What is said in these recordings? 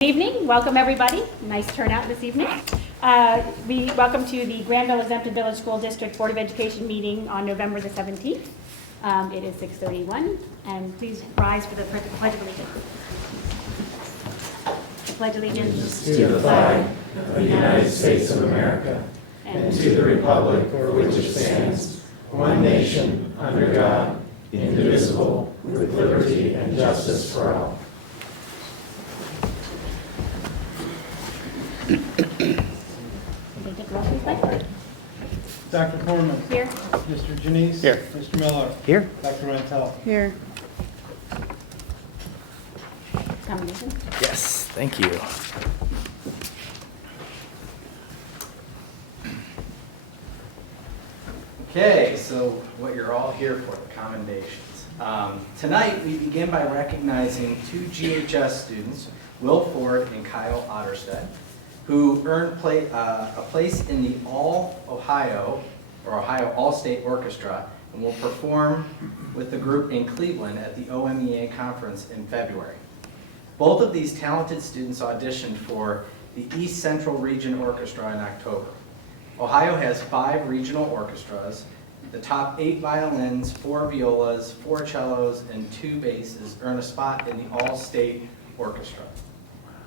Good evening. Welcome, everybody. Nice turnout this evening. We welcome to the Grandville Exempted Village School District Board of Education meeting on November the 17th. It is 6:31, and please rise for the Pledge of Allegiance. Pledge allegiance to the flag of the United States of America and to the republic for which it stands, one nation, under God, indivisible, with liberty and justice for all. Dr. Corman. Here. Mr. Janice. Here. Mr. Miller. Here. Dr. Rantel. Here. Commendation. Yes, thank you. Okay, so what you're all here for, the commendations. Tonight, we begin by recognizing two GHS students, Will Ford and Kyle Otterstedt, who earned a place in the Ohio All-State Orchestra and will perform with the group in Cleveland at the OMEA conference in February. Both of these talented students auditioned for the East Central Region Orchestra in October. Ohio has 5 regional orchestras. The top 8 violins, 4 violas, 4 cellos, and 2 basses earn a spot in the All-State Orchestra.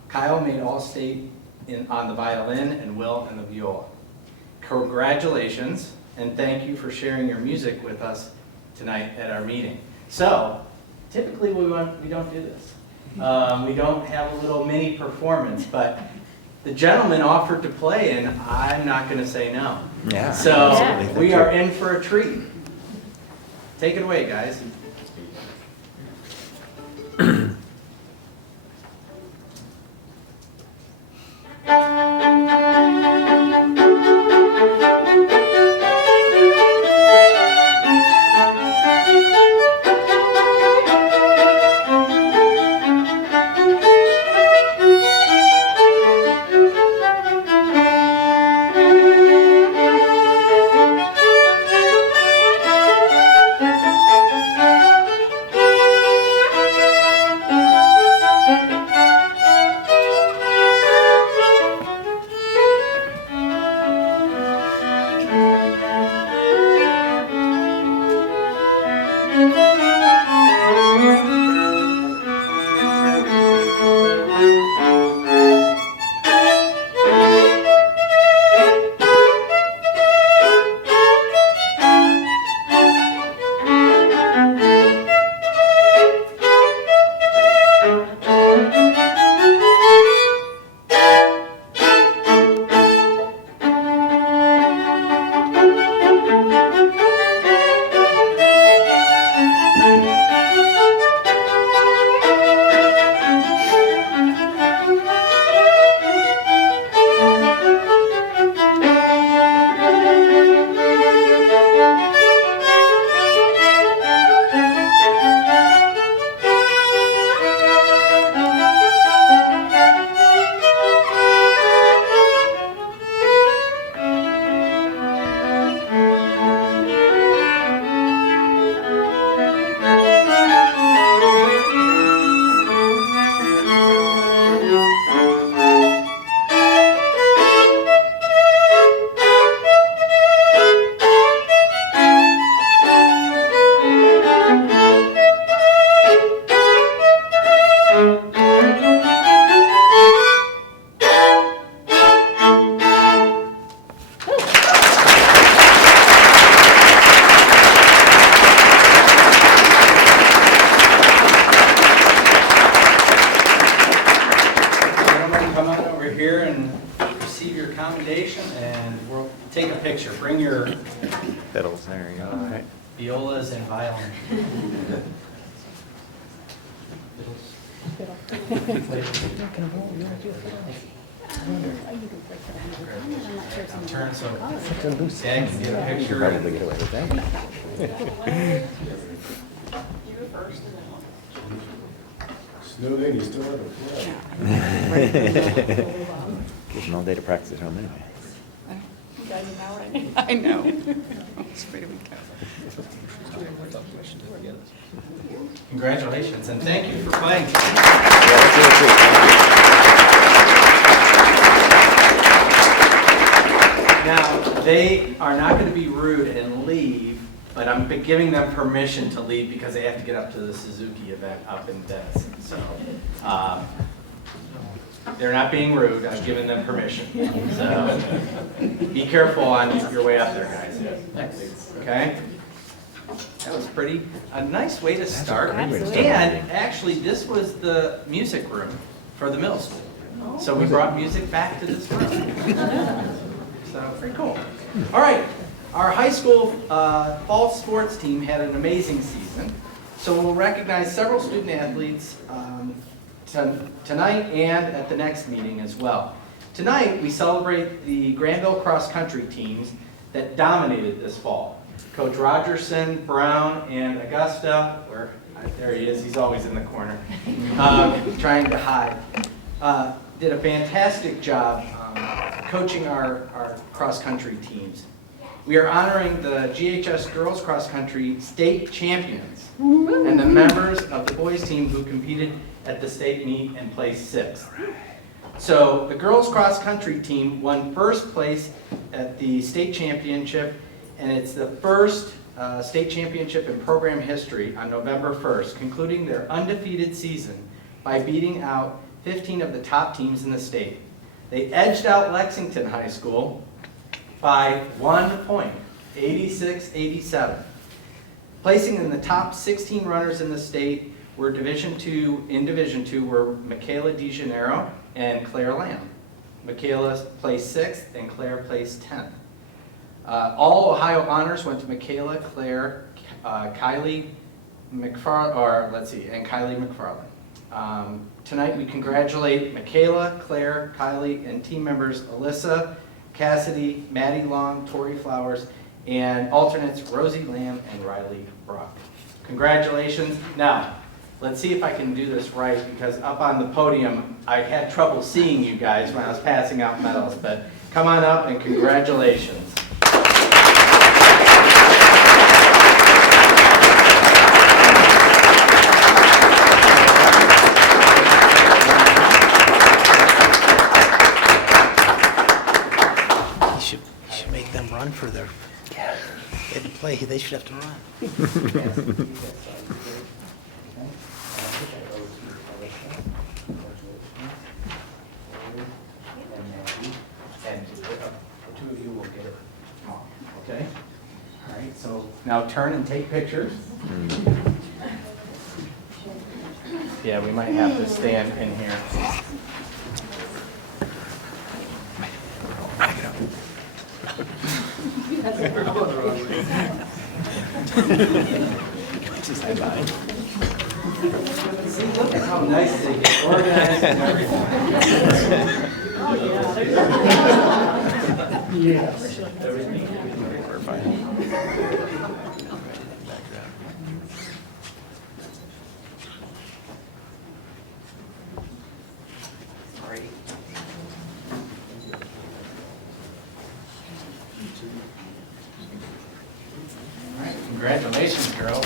Kyle made All-State on the violin and Will and the viola. Congratulations, and thank you for sharing your music with us tonight at our meeting. So, typically we don't do this. We don't have a little mini performance, but the gentleman offered to play, and I'm not going to say no. Yeah. So we are in for a treat. Take it away, guys. Fiddles, there you go. All right. Violas and violin. Turn so Dad can get a picture. Probably get away with that. Snowing, you still have a play. Getting all day to practice at home anyway. I know. It's pretty weak. Congratulations, and thank you for playing. Yeah, that's really sweet. Thank you. they are not going to be rude and leave, but I'm giving them permission to leave because they have to get up to the Suzuki event up in Denison. So they're not being rude. I've given them permission. So be careful on your way up there, guys. Okay? That was a nice way to start. Absolutely. And actually, this was the music room for the middle school. So we brought music back to this room. So pretty cool. All right, our high school fall sports team had an amazing season. So we'll recognize several student athletes tonight and at the next meeting as well. Tonight, we celebrate the Grandville cross-country teams that dominated this fall. Coach Rogerson, Brown, and Augusta, there he is, he's always in the corner, trying to hide, did a fantastic job coaching our cross-country teams. We are honoring the GHS girls cross-country state champions and the members of the boys team who competed at the state meet and placed 6th. So the girls cross-country team won first place at the state championship, and it's the first state championship in program history on November 1st, concluding their undefeated season by beating out 15 of the top teams in the state. They edged out Lexington High School by 1 point, 86-87. Placing in the top 16 runners in the state were Division II were Michaela DeGennaro and Claire Lamb. Michaela placed 6th and Claire placed 10th. All Ohio honors went to Michaela, Claire, Kylie McFarland, and Kylie McFarland. Tonight we congratulate Michaela, Claire, Kylie, and team members Alyssa, Cassidy, Maddie Long, Tori Flowers, and alternates Rosie Lamb and Riley Brock. Congratulations. Now, let's see if I can do this right, because up on the podium, I had trouble seeing you guys when I was passing out medals, but come on up and congratulations. You should make them run for their, they didn't play, they should have to run. And the 2 of you will get it off, okay? All right, so now turn and take pictures. Yeah, we might have to stand in here. See, look at how nice they get organized and everything. Yes. We're fine. Great. All right, congratulations, girls.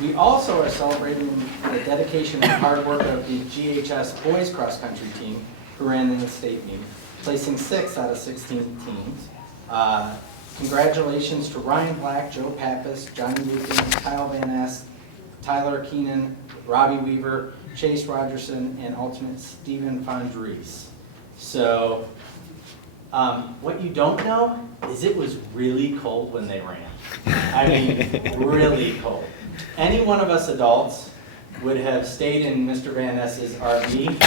We also are celebrating the dedication and hard work of the GHS boys cross-country team who ran in the state meet, placing 6 out of 16 teams. Congratulations to Ryan Black, Joe Pappas, Johnny Lucan, Kyle Van Ness, Tyler Keenan, Robbie Weaver, Chase Rogerson, and alternate Stephen Fondries. So what you don't know is it was really cold when they ran. I mean, really cold. Any one of us adults would have stayed in Mr. Van Ness's RV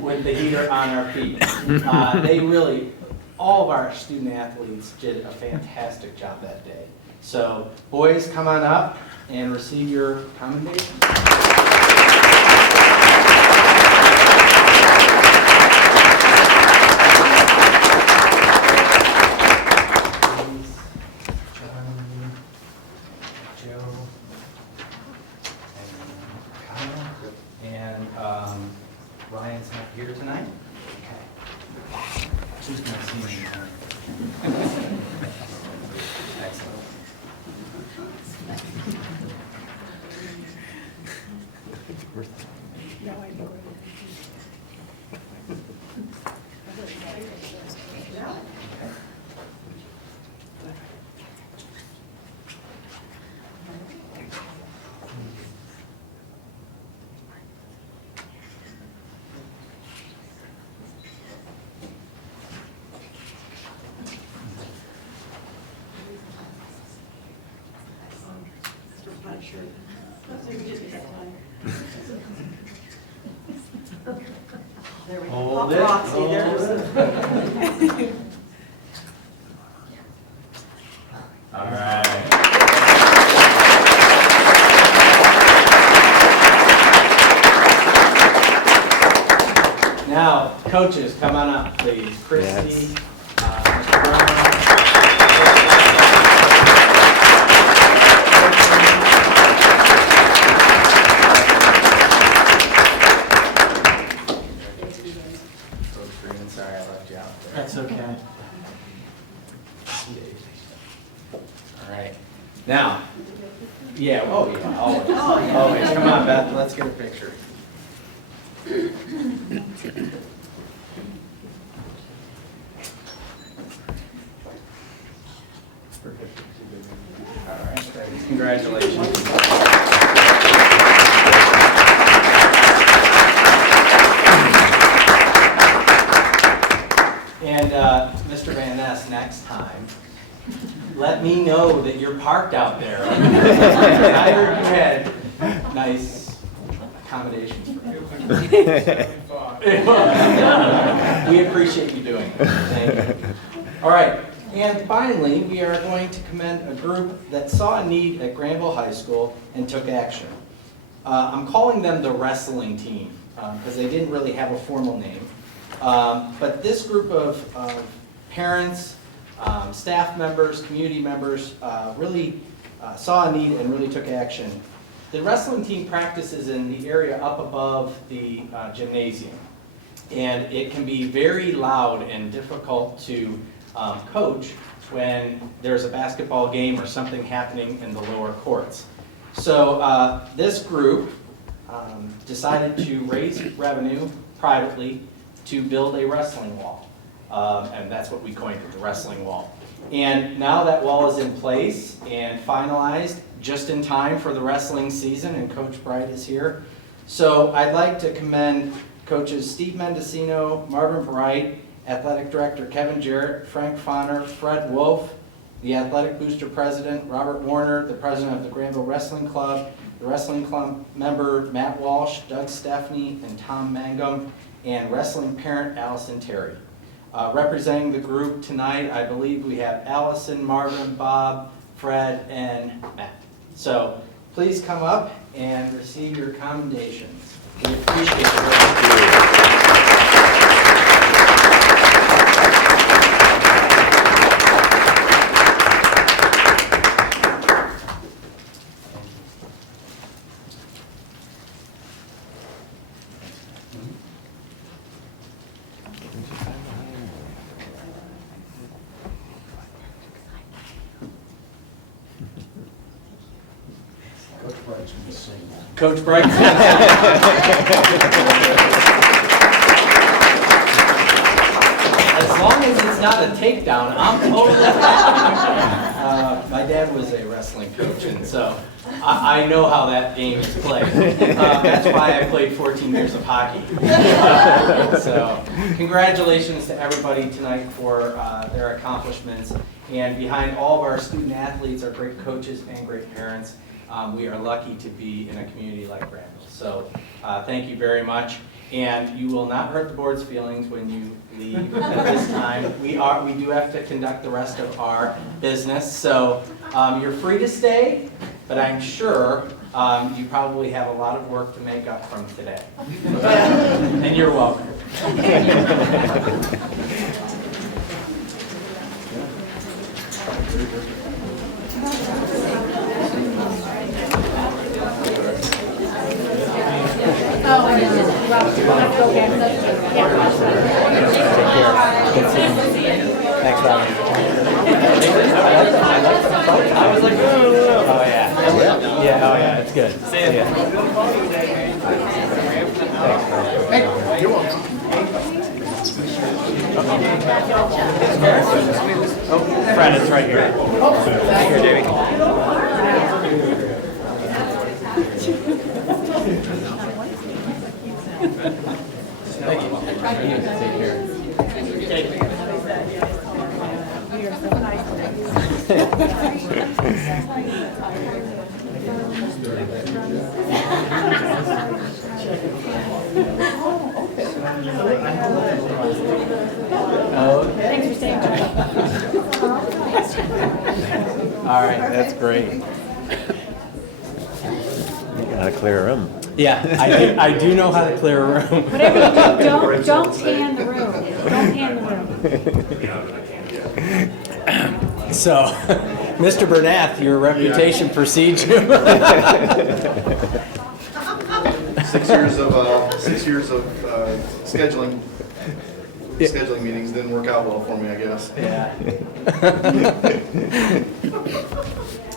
with the heater on our feet. They really, all of our student athletes did a fantastic job that day. So boys, come on up and receive your commendation. Ryan's not here tonight? Okay. Who's going to see me? Excellent. Hold it. All right. Now, coaches, come on up, please. Christy, Mr. Coach Green, sorry I left you out there. That's okay. All right. Now, yeah, always. Always. Come on, Beth, let's get a picture. All right, congratulations. And Mr. Van Ness, next time, let me know that you're parked out there. I heard you had nice accommodations for you. We appreciate you doing it. Thank you. All right, and finally, we are going to commend a group that saw a need at Grandville High School and took action. I'm calling them the wrestling team because they didn't really have a formal name. But this group of parents, staff members, community members really saw a need and really took action. The wrestling team practices in the area up above the gymnasium. And it can be very loud and difficult to coach when there's a basketball game or something happening in the lower courts. So this group decided to raise revenue privately to build a wrestling wall. And that's what we coined it, the wrestling wall. And now that wall is in place and finalized just in time for the wrestling season, and Coach Bright is here. So I'd like to commend coaches Steve Mendocino, Marvin Bright, Athletic Director Kevin Jarrett, Frank Fonner, Fred Wolf, the Athletic Booster President, Robert Warner, the President of the Grandville Wrestling Club, the Wrestling Club member Matt Walsh, Doug Stepney, and Tom Mangum, and wrestling parent Allison Terry. Representing the group tonight, I believe we have Allison, Marvin, Bob, Fred, and Matt. So please come up and receive your commendations. We appreciate it. Coach Bright's going to sing. Coach Bright. As long as it's not a takedown, I'm totally happy. My dad was a wrestling coach, and so I know how that game is played. That's why I played 14 years of hockey. So congratulations to everybody tonight for their accomplishments. And behind all of our student athletes are great coaches and great parents. We are lucky to be in a community like Grandville. So thank you very much. And you will not hurt the board's feelings when you leave at this time. We do have to conduct the rest of our business. So you're free to stay, but I'm sure you probably have a lot of work to make up from today. And you're welcome. Thanks, Robin. I was like, oh yeah. Yeah, oh yeah, it's good. See ya. Fred, it's right here. Here, Davey. Thanks for staying. All right, that's great. You gotta clear a room. Yeah, I do know how to clear a room. Whatever you do, don't pan the room. Don't pan the room. So, Mr. Bernath, your reputation precedes you. 6 years of scheduling meetings didn't work out well for me, I guess. Yeah.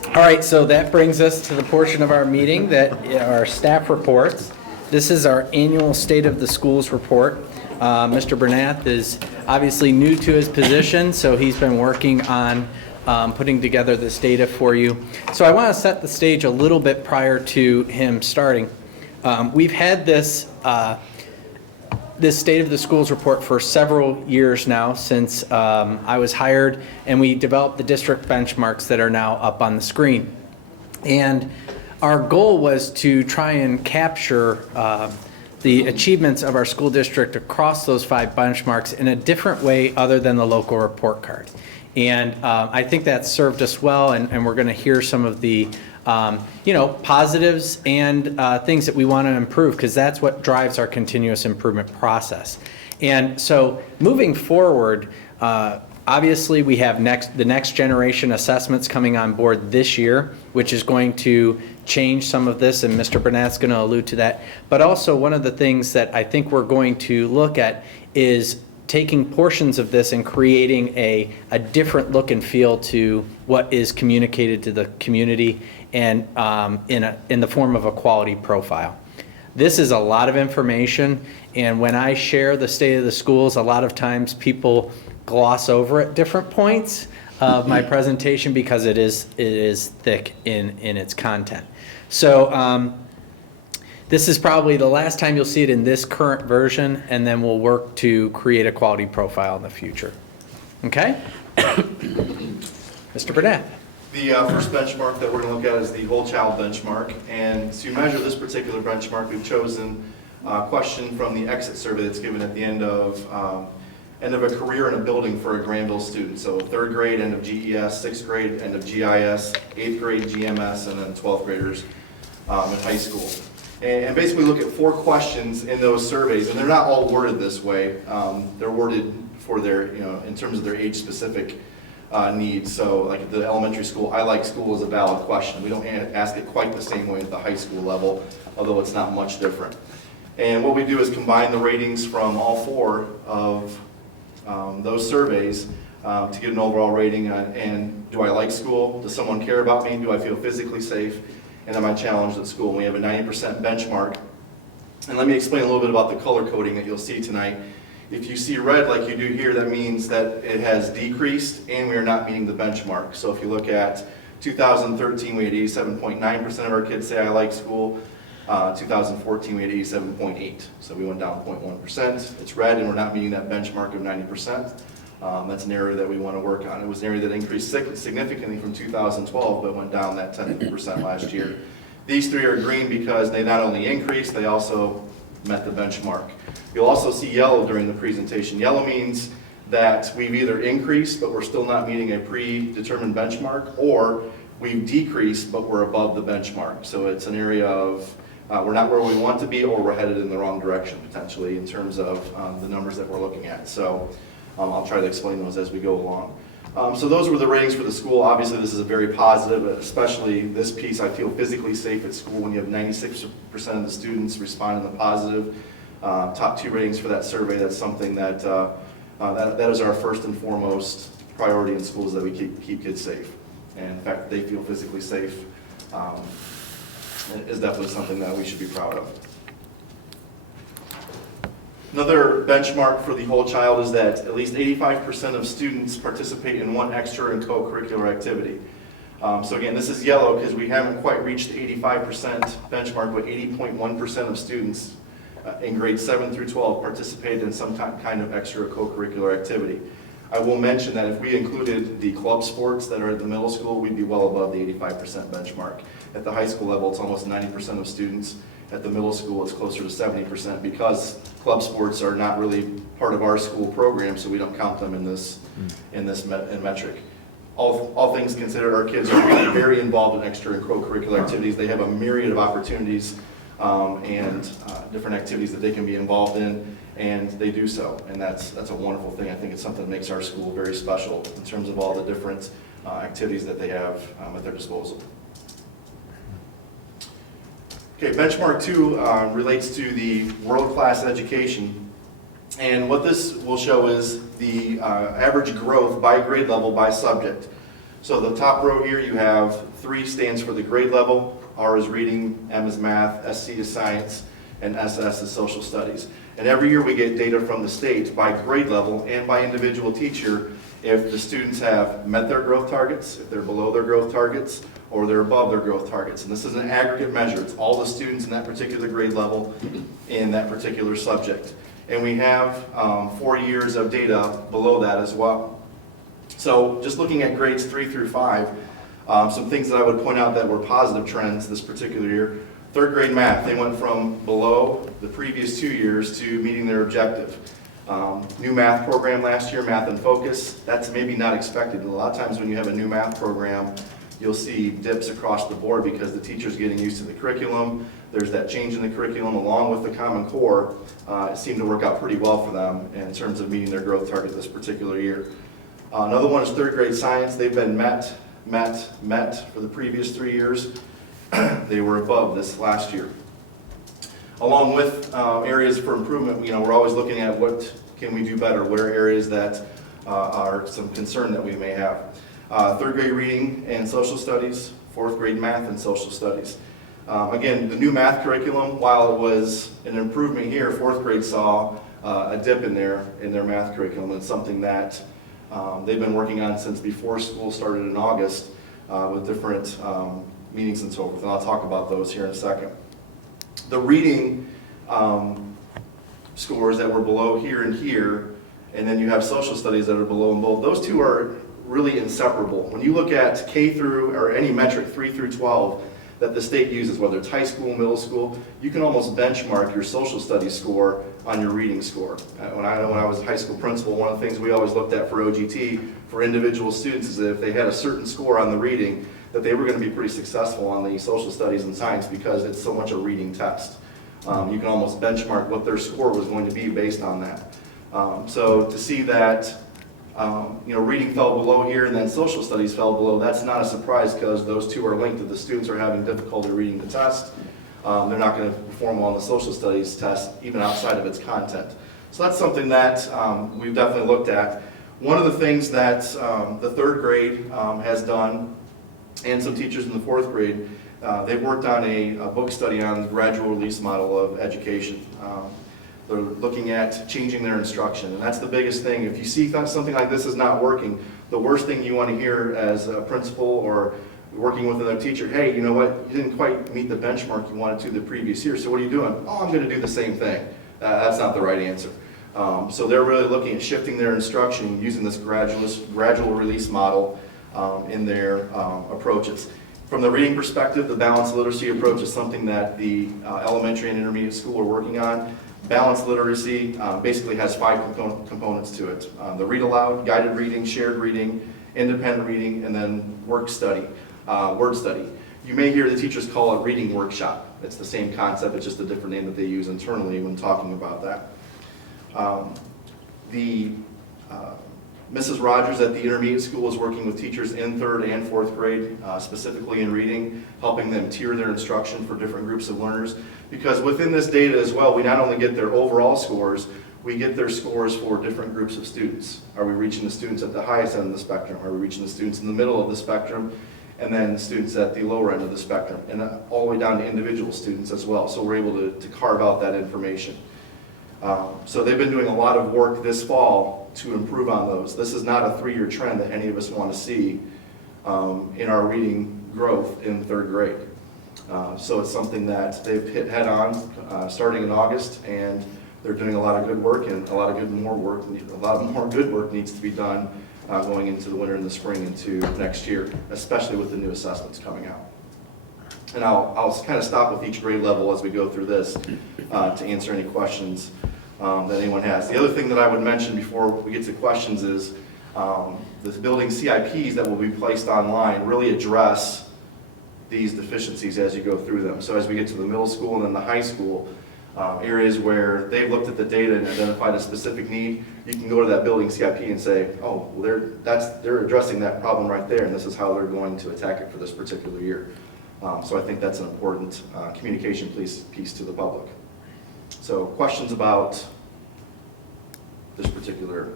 All right, so that brings us to the portion of our meeting that are staff reports. This is our annual State of the Schools report. Mr. Bernath is obviously new to his position, so he's been working on putting together this data for you. So I want to set the stage a little bit prior to him starting. We've had this State of the Schools report for several years now since I was hired, and we developed the district benchmarks that are now up on the screen. And our goal was to try and capture the achievements of our school district across those 5 benchmarks in a different way other than the local report card. And I think that served us well, and we're going to hear some of the positives and things that we want to improve, because that's what drives our continuous improvement process. And so moving forward, obviously we have the next generation assessments coming on board this year, which is going to change some of this, and Mr. Bernath's going to allude to that. But also one of the things that I think we're going to look at is taking portions of this and creating a different look and feel to what is communicated to the community, and in the form of a quality profile. This is a lot of information, and when I share the state of the schools, a lot of times people gloss over at different points of my presentation because it is thick in its content. So this is probably the last time you'll see it in this current version, and then we'll work to create a quality profile in the future. Okay? Mr. Bernath. The first benchmark that we're going to look at is the whole child benchmark. And to measure this particular benchmark, we've chosen a question from the exit survey that's given at the end of a career in a building for a Grandville student. So 3rd grade, end of GES, 6th grade, end of GIS, 8th grade, GMS, and then 12th graders in high school. And basically look at 4 questions in those surveys, and they're not all worded this way. They're worded for their, in terms of their age-specific needs. So like at the elementary school, I like school is a valid question. We don't ask it quite the same way at the high school level, although it's not much different. And what we do is combine the ratings from all 4 of those surveys to get an overall rating on, and do I like school? Does someone care about me? Do I feel physically safe? And am I challenged at school? And we have a 90% benchmark. And let me explain a little bit about the color coding that you'll see tonight. If you see red like you do here, that means that it has decreased and we are not meeting the benchmark. So if you look at 2013, we had 87.9% of our kids say I like school. 2014, we had 87.8. So we went down 0.1%. It's red and we're not meeting that benchmark of 90%. That's an area that we want to work on. It was an area that increased significantly from 2012, but went down that 10% last year. These 3 are green because they not only increased, they also met the benchmark. You'll also see yellow during the presentation. Yellow means that we've either increased, but we're still not meeting a predetermined benchmark, or we've decreased, but we're above the benchmark. So it's an area of we're not where we want to be, or we're headed in the wrong direction, potentially, in terms of the numbers that we're looking at. So I'll try to explain those as we go along. So those were the ratings for the school. Obviously, this is a very positive, especially this piece. I feel physically safe at school when you have 96% of the students respond in the positive. Top 2 ratings for that survey. That's something that that is our first and foremost priority in schools, that we keep kids safe. And in fact, they feel physically safe is definitely something that we should be proud of. Another benchmark for the whole child is that at least 85% of students participate in one extra and co-curricular activity. So again, this is yellow because we haven't quite reached the 85% benchmark, but 80.1% of students in grades 7 through 12 participated in some kind of extra co-curricular activity. I will mention that if we included the club sports that are at the middle school, we'd be well above the 85% benchmark. At the high school level, it's almost 90% of students. At the middle school, it's closer to 70% because club sports are not really part of our school program, so we don't count them in this metric. All things considered, our kids are really very involved in extra and co-curricular activities. They have a myriad of opportunities and different activities that they can be involved in, and they do so. And that's a wonderful thing. I think it's something that makes our school very special in terms of all the different activities that they have at their disposal. Okay, benchmark 2 relates to the world-class education. And what this will show is the average growth by grade level by subject. So the top row here, you have 3 stands for the grade level. R is reading, M is math, SC is science, and SS is social studies. And every year we get data from the state by grade level and by individual teacher if the students have met their growth targets, if they're below their growth targets, or they're above their growth targets. And this is an aggregate measure. It's all the students in that particular grade level in that particular subject. And we have 4 years of data below that as well. So just looking at grades 3 through 5, some things that I would point out that were positive trends this particular year. 3rd grade math, they went from below the previous 2 years to meeting their objective. New math program last year, Math in Focus, that's maybe not expected. A lot of times when you have a new math program, you'll see dips across the board because the teacher's getting used to the curriculum. There's that change in the curriculum along with the Common Core. It seemed to work out pretty well for them in terms of meeting their growth target this particular year. Another one is 3rd grade science. They've been met for the previous 3 years. They were above this last year. Along with areas for improvement, we're always looking at what can we do better, what are areas that are some concern that we may have. 3rd grade reading and social studies, 4th grade math and social studies. Again, the new math curriculum, while it was an improvement here, 4th grade saw a dip in their math curriculum. It's something that they've been working on since before school started in August with different meetings and so forth, and I'll talk about those here in a second. The reading scores that were below here and here, and then you have social studies that are below and both. Those two are really inseparable. When you look at K through, or any metric 3 through 12 that the state uses, whether it's high school, middle school, you can almost benchmark your social studies score on your reading score. When I was a high school principal, one of the things we always looked at for OGT for individual students is that if they had a certain score on the reading, that they were going to be pretty successful on the social studies and science because it's so much a reading test. You can almost benchmark what their score was going to be based on that. So to see that reading fell below here and then social studies fell below, that's not a surprise because those two are linked. If the students are having difficulty reading the test, they're not going to perform well on the social studies test, even outside of its content. So that's something that we've definitely looked at. One of the things that the 3rd grade has done, and some teachers in the 4th grade, they've worked on a book study on the gradual release model of education. They're looking at changing their instruction, and that's the biggest thing. If you see something like this is not working, the worst thing you want to hear as a principal or working with another teacher, hey, you know what, you didn't quite meet the benchmark you wanted to the previous year, so what are you doing? Oh, I'm going to do the same thing. That's not the right answer. So they're really looking at shifting their instruction using this gradual release model in their approaches. From the reading perspective, the balanced literacy approach is something that the elementary and intermediate school are working on. Balanced literacy basically has 5 components to it. The read aloud, guided reading, shared reading, independent reading, and then word study. You may hear the teachers call it reading workshop. It's the same concept, it's just a different name that they use internally when talking about that. Mrs. Rogers at the intermediate school is working with teachers in 3rd and 4th grade, specifically in reading, helping them tier their instruction for different groups of learners. Because within this data as well, we not only get their overall scores, we get their scores for different groups of students. Are we reaching the students at the highest end of the spectrum? Are we reaching the students in the middle of the spectrum? And then students at the lower end of the spectrum, and all the way down to individual students as well. So we're able to carve out that information. So they've been doing a lot of work this fall to improve on those. This is not a 3-year trend that any of us want to see in our reading growth in 3rd grade. So it's something that they've hit head on starting in August, and they're doing a lot of good work, and a lot more good work needs to be done going into the winter and the spring into next year, especially with the new assessments coming out. And I'll kind of stop with each grade level as we go through this to answer any questions that anyone has. The other thing that I would mention before we get to questions is the building CIPs that will be placed online really address these deficiencies as you go through them. So as we get to the middle school and then the high school, areas where they've looked at the data and identified a specific need, you can go to that building CIP and say, oh, well, they're addressing that problem right there, and this is how they're going to attack it for this particular year. So I think that's an important communication piece to the public. So questions about this particular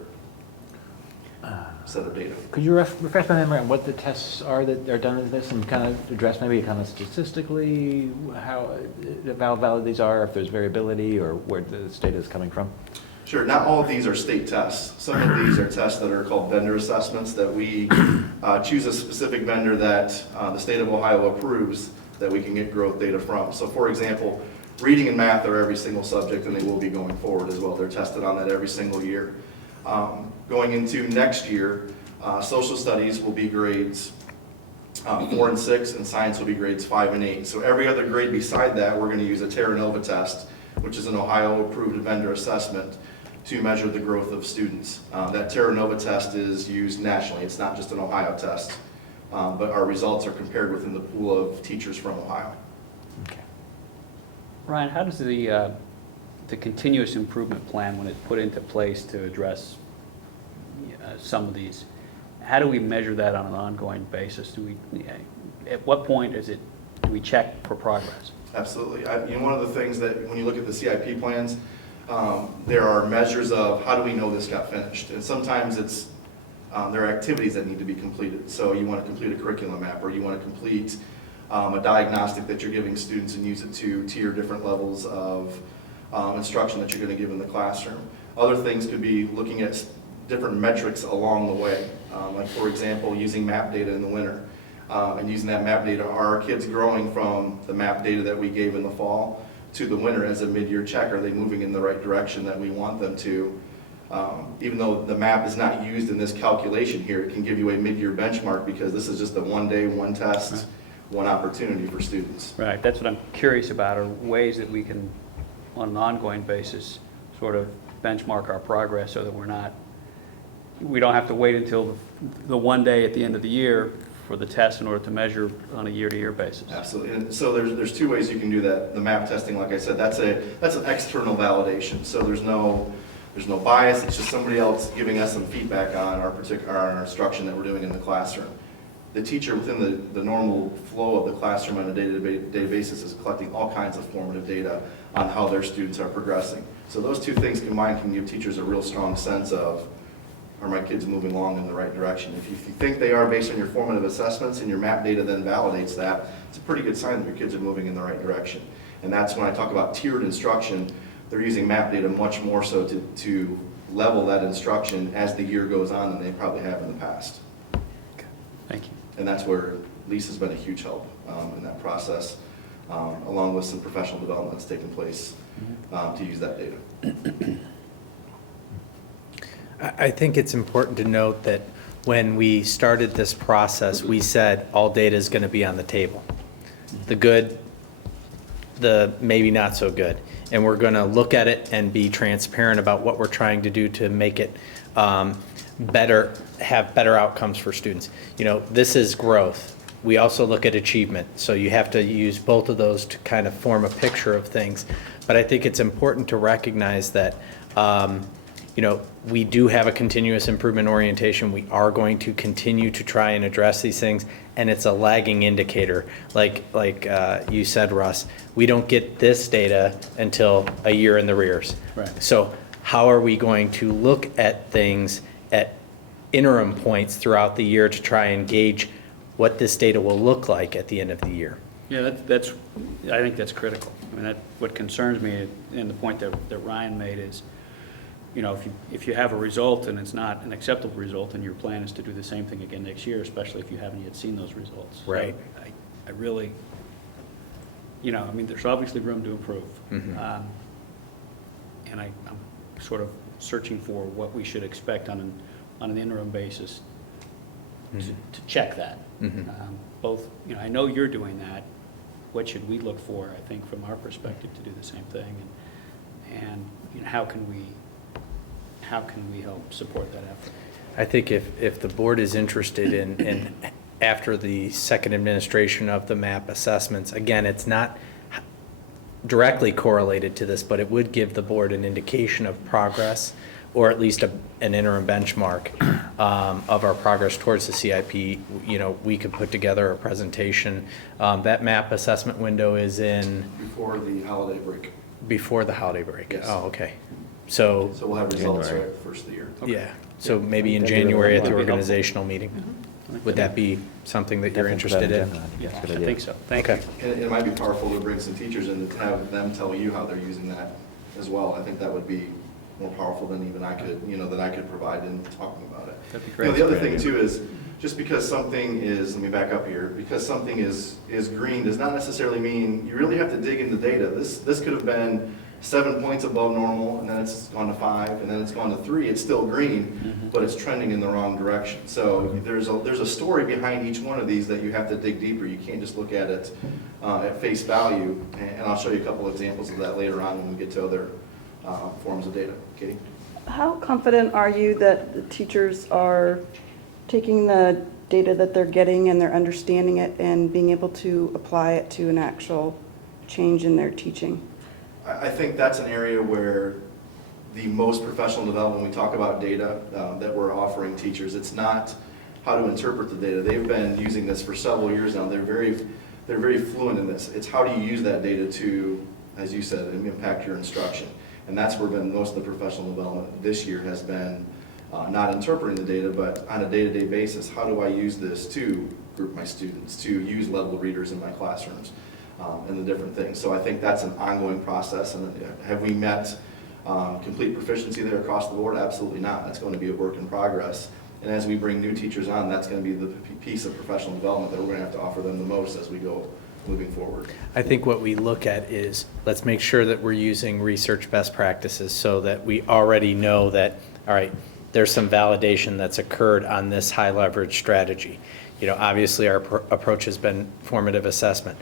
set of data? Could you refresh my memory on what the tests are that are done in this, and kind of address maybe kind of statistically how valid these are, if there's variability, or where this data is coming from? Sure, not all of these are state tests. Some of these are tests that are called vendor assessments, that we choose a specific vendor that the state of Ohio approves that we can get growth data from. So for example, reading and math are every single subject, and they will be going forward as well. They're tested on that every single year. Going into next year, social studies will be grades 4 and 6, and science will be grades 5 and 8. So every other grade beside that, we're going to use a Terra Nova test, which is an Ohio-approved vendor assessment to measure the growth of students. That Terra Nova test is used nationally. It's not just an Ohio test, but our results are compared within the pool of teachers from Ohio. Okay. Ryan, how does the continuous improvement plan, when it's put into place to address some of these, how do we measure that on an ongoing basis? At what point do we check for progress? Absolutely. One of the things that when you look at the CIP plans, there are measures of how do we know this got finished, and sometimes there are activities that need to be completed. So you want to complete a curriculum map, or you want to complete a diagnostic that you're giving students and use it to tier different levels of instruction that you're going to give in the classroom. Other things could be looking at different metrics along the way, like for example, using map data in the winter. And using that map data, are our kids growing from the map data that we gave in the fall to the winter as a mid-year check? Are they moving in the right direction that we want them to? Even though the map is not used in this calculation here, it can give you a mid-year benchmark, because this is just a one day, one test, one opportunity for students. Right, that's what I'm curious about, are ways that we can, on an ongoing basis, sort of benchmark our progress so that we don't have to wait until the one day at the end of the year for the test in order to measure on a year-to-year basis. Absolutely. And so there's two ways you can do that. The map testing, like I said, that's an external validation. So there's no bias. It's just somebody else giving us some feedback on our instruction that we're doing in the classroom. The teacher, within the normal flow of the classroom on a day-to-day basis, is collecting all kinds of formative data on how their students are progressing. So those two things combined can give teachers a real strong sense of, are my kids moving along in the right direction? If you think they are based on your formative assessments, and your map data then validates that, it's a pretty good sign that your kids are moving in the right direction. And that's when I talk about tiered instruction. They're using map data much more so to level that instruction as the year goes on than they probably have in the past. Okay. Thank you. And that's where Lisa's been a huge help in that process, along with some professional development that's taken place to use that data. I think it's important to note that when we started this process, we said all data is going to be on the table. The good, the maybe not so good. And we're going to look at it and be transparent about what we're trying to do to make it better, have better outcomes for students. This is growth. We also look at achievement. So you have to use both of those to kind of form a picture of things. But I think it's important to recognize that we do have a continuous improvement orientation. We are going to continue to try and address these things, and it's a lagging indicator. Like you said, Russ, we don't get this data until a year in the rears. Right. So how are we going to look at things at interim points throughout the year to try and gauge what this data will look like at the end of the year? Yeah, I think that's critical. I mean, what concerns me, and the point that Ryan made is, if you have a result and it's not an acceptable result, and your plan is to do the same thing again next year, especially if you haven't yet seen those results. Right. So I really, there's obviously room to improve. Mm-hmm. and I'm sort of searching for what we should expect on an interim basis to check that. Both, I know you're doing that. What should we look for, I think, from our perspective to do the same thing? And how can we help support that effort? I think if the board is interested in after the second administration of the MAP assessments, again, it's not directly correlated to this, but it would give the board an indication of progress, or at least an interim benchmark of our progress towards the CIP. We could put together a presentation. That MAP assessment window is in? Before the holiday break. Before the holiday break? Yes. Oh, okay. So we'll have results right at the first of the year. yeah, so maybe in January at the organizational meeting. Would that be something that you're interested in? Yes, I think so. Thank you. Okay. And it might be powerful to bring some teachers in to have them tell you how they're using that as well. I think that would be more powerful than even I could, that I could provide in talking about it. That'd be great. The other thing too is, just because something is, let me back up here, because something is green does not necessarily mean, you really have to dig into data. This could have been 7 points above normal, and then it's gone to 5, and then it's gone to 3. It's still green, but it's trending in the wrong direction. So there's a story behind each one of these that you have to dig deeper. You can't just look at it at face value, and I'll show you a couple examples of that later on when we get to other forms of data. Katie? How confident are you that the teachers are taking the data that they're getting and they're understanding it and being able to apply it to an actual change in their teaching? I think that's an area where the most professional development, when we talk about data that we're offering teachers, it's not how to interpret the data. They've been using this for several years now. They're very fluent in this. It's how do you use that data to, as you said, impact your instruction. And that's where most of the professional development this year has been not interpreting the data, but on a day-to-day basis, how do I use this to group my students, to use level readers in my classrooms, and the different things. So I think that's an ongoing process. And have we met complete proficiency there across the board? Absolutely not. That's going to be a work in progress. And as we bring new teachers on, that's going to be the piece of professional development that we're going to have to offer them the most as we go moving forward. I think what we look at is, let's make sure that we're using research best practices so that we already know that, all right, there's some validation that's occurred on this high leverage strategy. Obviously our approach has been formative assessment.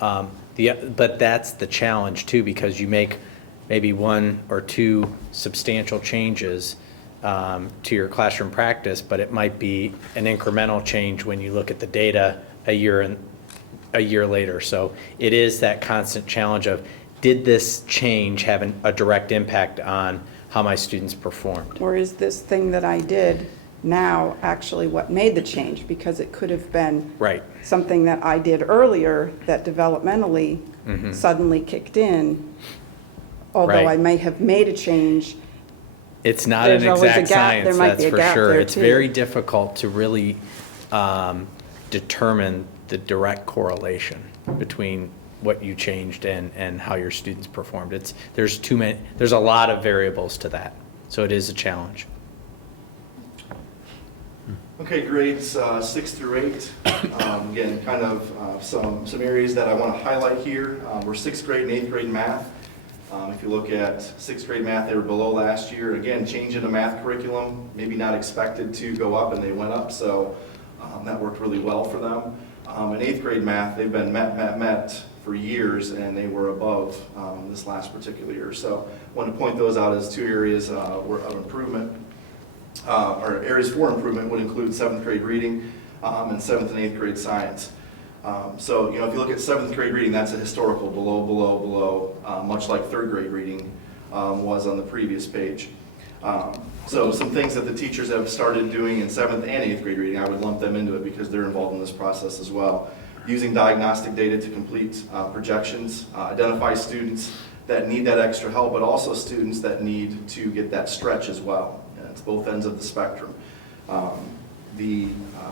But that's the challenge too, because you make maybe 1 or 2 substantial changes to your classroom practice, but it might be an incremental change when you look at the data a year later. So it is that constant challenge of, did this change have a direct impact on how my students performed? Or is this thing that I did now actually what made the change? Because it could have been Right. something that I did earlier that developmentally suddenly kicked in. Although Right. I may have made a change, It's not an There's always a exact gap. science, There might that's be a for gap sure. there, It's too. very difficult to really determine the direct correlation between what you changed and how your students performed. There's a lot of variables to that, so it is a challenge. Okay, grades 6 through 8. Again, kind of some areas that I want to highlight here. We're 6th grade and 8th grade math. If you look at 6th grade math, they were below last year. Again, change in the math curriculum, maybe not expected to go up, and they went up, so that worked really well for them. In 8th grade math, they've been met for years, and they were above this last particular year. So I want to point those out as 2 areas of improvement. Or areas for improvement would include 7th grade reading and 7th and 8th grade science. So, if you look at 7th grade reading, that's a historical below, much like 3rd grade reading was on the previous page. So some things that the teachers have started doing in 7th and 8th grade reading, I would lump them into it because they're involved in this process as well. Using diagnostic data to complete projections, identify students that need that extra help, but also students that need to get that stretch as well. It's both ends of the spectrum.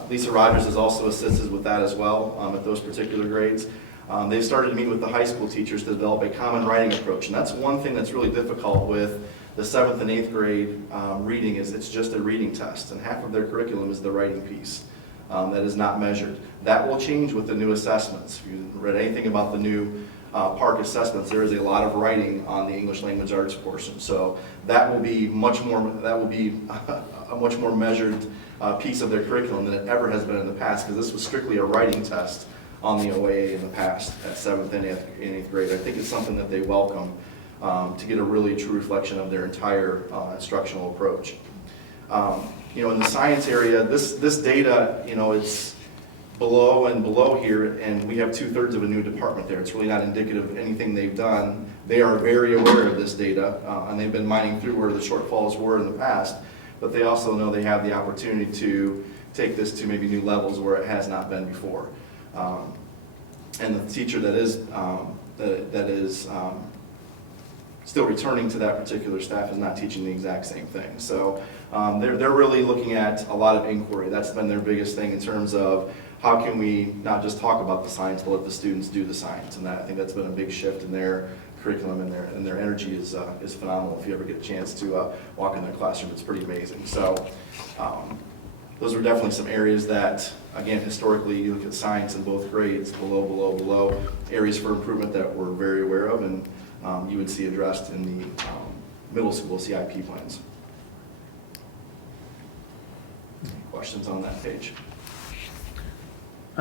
Lisa Rogers has also assisted with that as well at those particular grades. They've started to meet with the high school teachers to develop a common writing approach, and that's one thing that's really difficult with the 7th and 8th grade reading is it's just a reading test, and half of their curriculum is the writing piece that is not measured. That will change with the new assessments. If you read anything about the new PARC assessments, there is a lot of writing on the English language arts portion. So that will be a much more measured piece of their curriculum than it ever has been in the past, because this was strictly a writing test on the OAA in the past at 7th and 8th grade. I think it's something that they welcome to get a really true reflection of their entire instructional approach. In the science area, this data, it's below and below here, and we have 2/3 of a new department there. It's really not indicative of anything they've done. They are very aware of this data, and they've been mining through where the shortfalls were in the past, but they also know they have the opportunity to take this to maybe new levels where it has not been before. And the teacher that is still returning to that particular staff is not teaching the exact same thing. So they're really looking at a lot of inquiry. That's been their biggest thing in terms of how can we not just talk about the science, but let the students do the science. And I think that's been a big shift in their curriculum, and their energy is phenomenal. If you ever get a chance to walk in their classroom, it's pretty amazing. So those were definitely some areas that, again, historically, you look at science in both grades, below, areas for improvement that we're very aware of, and you would see addressed in the middle school CIP plans. Questions on that page?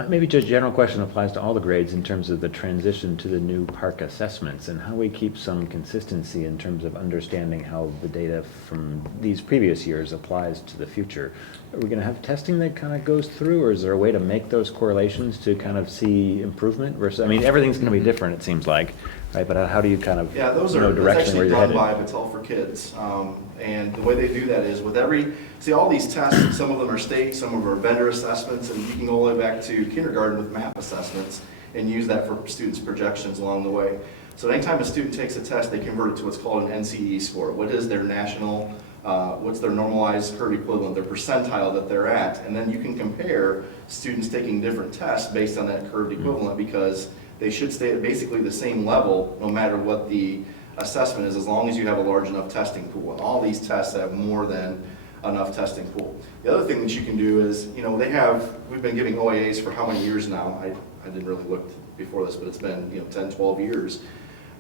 Maybe just a general question applies to all the grades in terms of the transition to the new PARC assessments and how we keep some consistency in terms of understanding how the data from these previous years applies to the future. Are we going to have testing that kind of goes through, or is there a way to make those correlations to kind of see improvement versus, I mean, everything's going to be different, it seems like, right? But how do you kind of know direction where you're headed? That's actually done by Battelle for Kids. And the way they do that is with all these tests, some of them are state, some of them are vendor assessments, and you can go all the way back to kindergarten with MAP assessments and use that for students' projections along the way. So anytime a student takes a test, they convert it to what's called an NCE score. What is their national, what's their normalized curve equivalent, their percentile that they're at, and then you can compare students taking different tests based on that curved equivalent, because they should stay at basically the same level no matter what the assessment is, as long as you have a large enough testing pool. And all these tests have more than enough testing pool. The other thing that you can do is, we've been giving OAAs for how many years now? I didn't really look before this, but it's been 10, 12 years.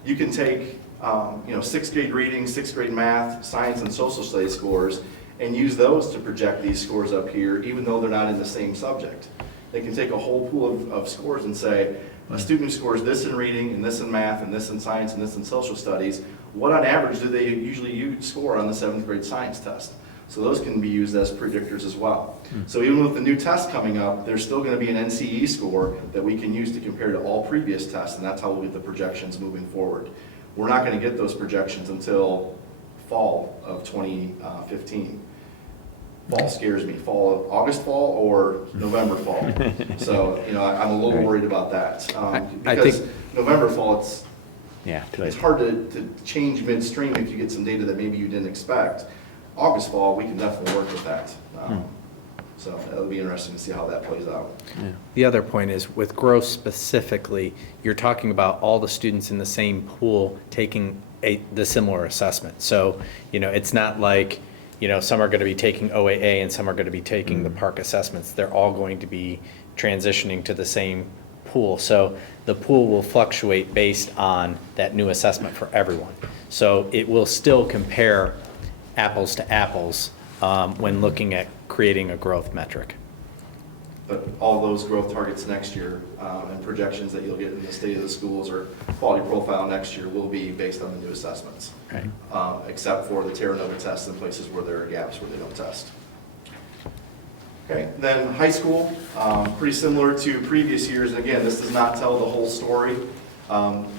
You can take 6th grade reading, 6th grade math, science, and social studies scores and use those to project these scores up here, even though they're not in the same subject. They can take a whole pool of scores and say, a student who scores this in reading, and this in math, and this in science, and this in social studies, what on average do they usually score on the 7th grade science test? So those can be used as predictors as well. So even with the new test coming up, there's still going to be an NCE score that we can use to compare to all previous tests, and that's how we'll get the projections moving forward. We're not going to get those projections until fall of 2015. Fall scares me. August fall or November fall. So, I'm a little worried about that. Because November fall, it's hard to change midstream if you get some data that maybe you didn't expect. August fall, we can definitely work with that. So it'll be interesting to see how that plays out. Yeah. The other point is, with growth specifically, you're talking about all the students in the same pool taking the similar assessment. So, it's not like, some are going to be taking OAA and some are going to be taking the PARC assessments. They're all going to be transitioning to the same pool. So the pool will fluctuate based on that new assessment for everyone. So it will still compare apples to apples when looking at creating a growth metric. But all those growth targets next year and projections that you'll get in the state of the schools or quality profile next year will be based on the new assessments. Right. Except for the Terra Nova tests in places where there are gaps where they don't test. Okay, then high school, pretty similar to previous years. And again, this does not tell the whole story.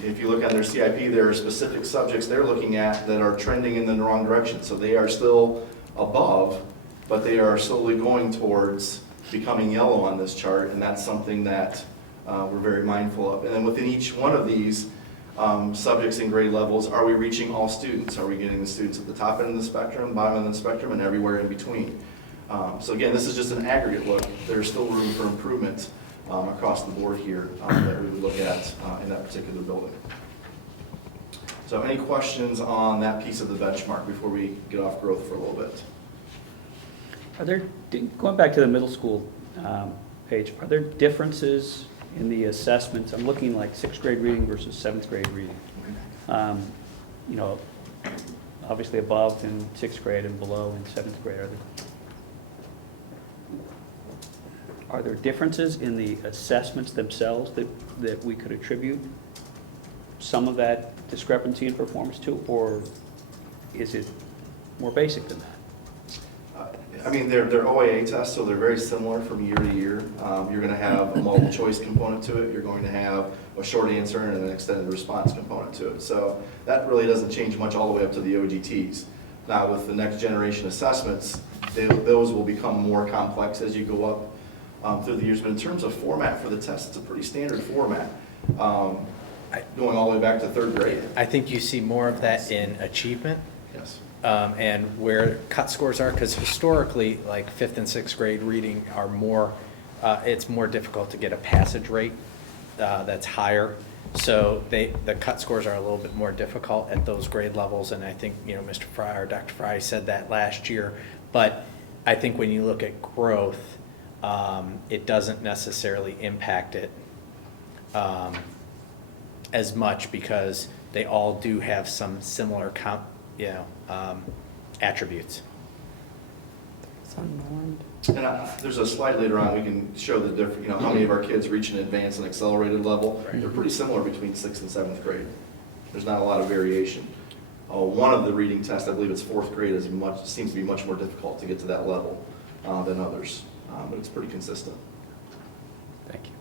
If you look at their CIP, there are specific subjects they're looking at that are trending in the wrong direction. So they are still above, but they are slowly going towards becoming yellow on this chart, and that's something that we're very mindful of. And then within each one of these subjects and grade levels, are we reaching all students? Are we getting the students at the top end of the spectrum, bottom end of the spectrum, and everywhere in between? So again, this is just an aggregate look. There's still room for improvement across the board here that we would look at in that particular building. So any questions on that piece of the benchmark before we get off growth for a little bit? Are there, going back to the middle school page, are there differences in the assessments, I'm looking like sixth grade reading versus seventh grade reading. You know, obviously above in sixth grade and below in seventh grade. Are there differences in the assessments themselves that we could attribute some of that discrepancy in performance to, or is it more basic than that? I mean, they're OAA tests, so they're very similar from year to year. You're going to have a multiple choice component to it. You're going to have a short answer and an extended response component to it. So that really doesn't change much all the way up to the OGTs. Now with the next generation assessments, those will become more complex as you go up through the years. But in terms of format for the test, it's a pretty standard format, going all the way back to third grade. I think you see more of that in achievement. Yes. And where cut scores are, because historically, like fifth and sixth grade reading are more, it's more difficult to get a passage rate that's higher. So the cut scores are a little bit more difficult at those grade levels, and I think, you know, Mr. Fry or Dr. Fry said that last year. But I think when you look at growth, it doesn't necessarily impact it as much, because they all do have some similar attributes. And there's a slide later on, we can show the different, you know, how many of our kids reach an advanced and accelerated level. Right. They're pretty similar between 6th and 7th grade. There's not a lot of variation. One of the reading tests, I believe it's 4th grade, seems to be much more difficult to get to that level than others, but it's pretty consistent. Thank you.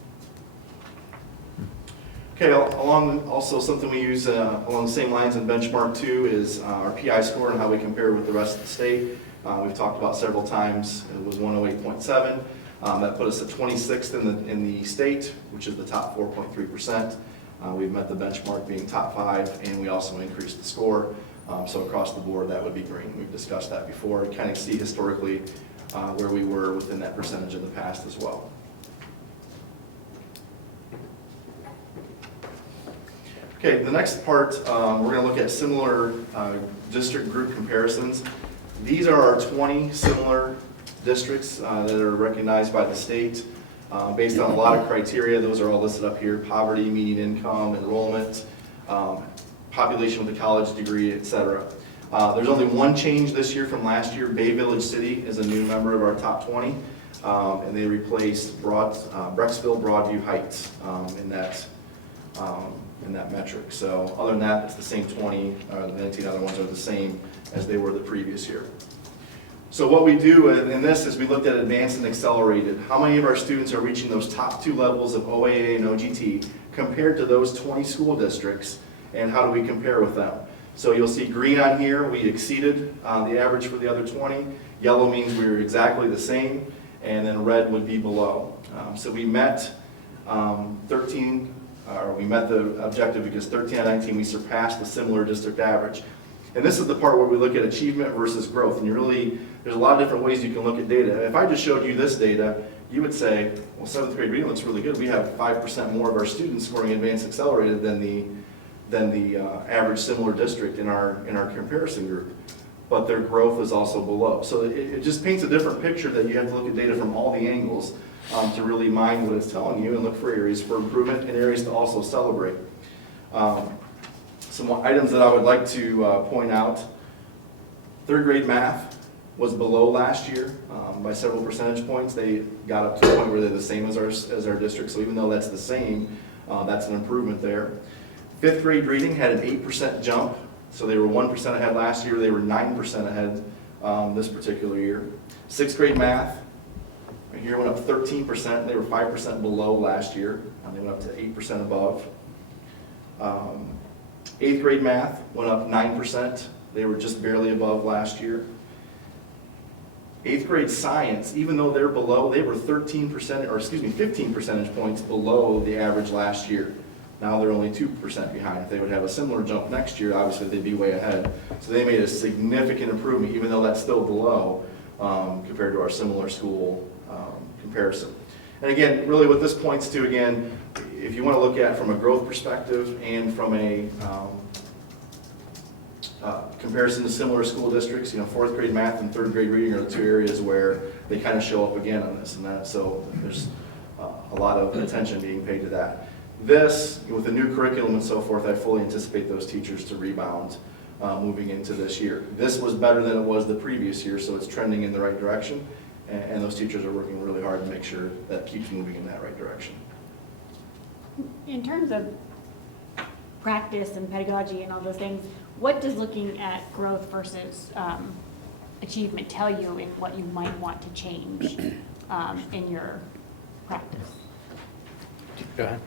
Okay, also something we use along the same lines in benchmark 2 is our PI score and how we compare with the rest of the state. We've talked about several times. It was 108.7. That put us at 26th in the state, which is the top 4.3%. We've met the benchmark being top 5, and we also increased the score. So across the board, that would be green. We've discussed that before. Kind of see historically where we were within that percentage in the past as well. Okay, the next part, we're going to look at similar district group comparisons. These are our 20 similar districts that are recognized by the state based on a lot of criteria. Those are all listed up here: poverty, median income, enrollment, population with a college degree, etc. There's only one change this year from last year. Bay Village City is a new member of our top 20, and they replaced Brecksville, Broadview Heights in that metric. So other than that, it's the same 20. The 19 other ones are the same as they were the previous year. So what we do in this is we looked at advanced and accelerated. How many of our students are reaching those top 2 levels of OAA and OGT compared to those 20 school districts, and how do we compare with them? So you'll see green on here, we exceeded the average for the other 20. Yellow means we were exactly the same, and then red would be below. So we met we met the objective because 13 out of 19 we surpassed the similar district average. And this is the part where we look at achievement versus growth. And there's a lot of different ways you can look at data. If I just showed you this data, you would say, well, 7th grade reading looks really good. We have 5% more of our students scoring advanced accelerated than the average similar district in our comparison group. But their growth is also below. So it just paints a different picture that you have to look at data from all the angles to really mind what it's telling you and look for areas for improvement and areas to also celebrate. Some items that I would like to point out: 3rd grade math was below last year by several percentage points. They got up to the point where they're the same as our district, so even though that's the same, that's an improvement there. 5th grade reading had an 8% jump, so they were 1% ahead last year. They were 9% ahead this particular year. 6th grade math, right here, went up 13%. They were 5% below last year, and they went up to 8% above. 8th grade math went up 9%. They were just barely above last year. 8th grade science, even though they're below, they were 15 percentage points below the average last year. Now they're only 2% behind. If they would have a similar jump next year, obviously they'd be way ahead. So they made a significant improvement, even though that's still below compared to our similar school comparison. And again, really what this points to, again, if you want to look at it from a growth perspective and from a comparison to similar school districts, 4th grade math and 3rd grade reading are the 2 areas where they kind of show up again on this and that. So there's a a lot of attention being paid to that. This, with the new curriculum and so forth, I fully anticipate those teachers to rebound moving into this year. This was better than it was the previous year, so it's trending in the right direction, and those teachers are working really hard to make sure that keeps moving in that right direction. In terms of practice and pedagogy and all those things, what does looking at growth versus achievement tell you in what you might want to change in your practice? Go ahead.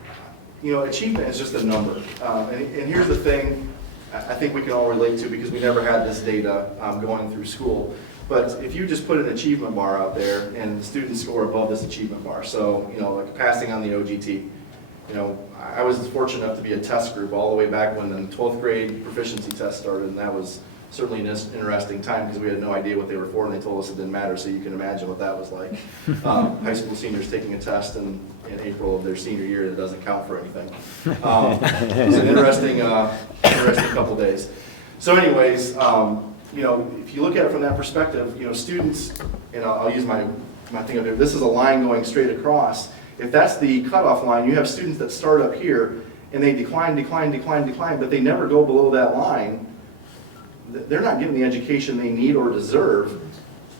You know, achievement is just a number. And here's the thing I think we can all relate to, because we never had this data going through school. But if you just put an achievement bar out there and the students score above this achievement bar, so, you know, like passing on the OGT, you know, I was fortunate enough to be a test group all the way back when the 12th grade proficiency test started, and that was certainly an interesting time because we had no idea what they were for, and they told us it didn't matter, so you can imagine what that was like. High school seniors taking a test in April of their senior year that doesn't count for anything. It was an interesting couple days. So anyways, you know, if you look at it from that perspective, you know, students, and I'll use my thing up here, this is a line going straight across. If that's the cutoff line, you have students that start up here and they decline, but they never go below that line. They're not getting the education they need or deserve,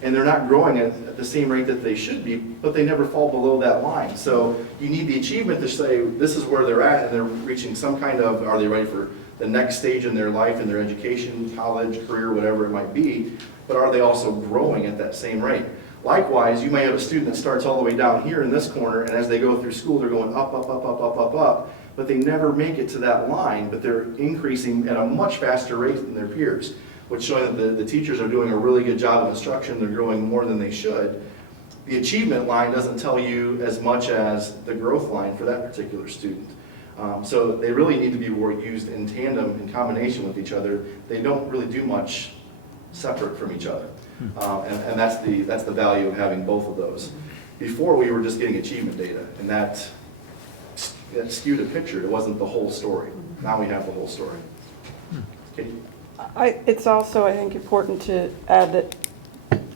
and they're not growing at the same rate that they should be, but they never fall below that line. So you need the achievement to say this is where they're at, and they're reaching some kind of, are they ready for the next stage in their life, in their education, college, career, whatever it might be, but are they also growing at that same rate? Likewise, you may have a student that starts all the way down here in this corner, and as they go through school, they're going up, but they never make it to that line, but they're increasing at a much faster rate than their peers, which showing that the teachers are doing a really good job of instruction, they're growing more than they should. The achievement line doesn't tell you as much as the growth line for that particular student. So they really need to be used in tandem, in combination with each other. They don't really do much separate from each other. And that's the value of having both of those. Before, we were just getting achievement data, and that skewed a picture. It wasn't the whole story. Now we have the whole story. Katie? It's also, I think, important to add that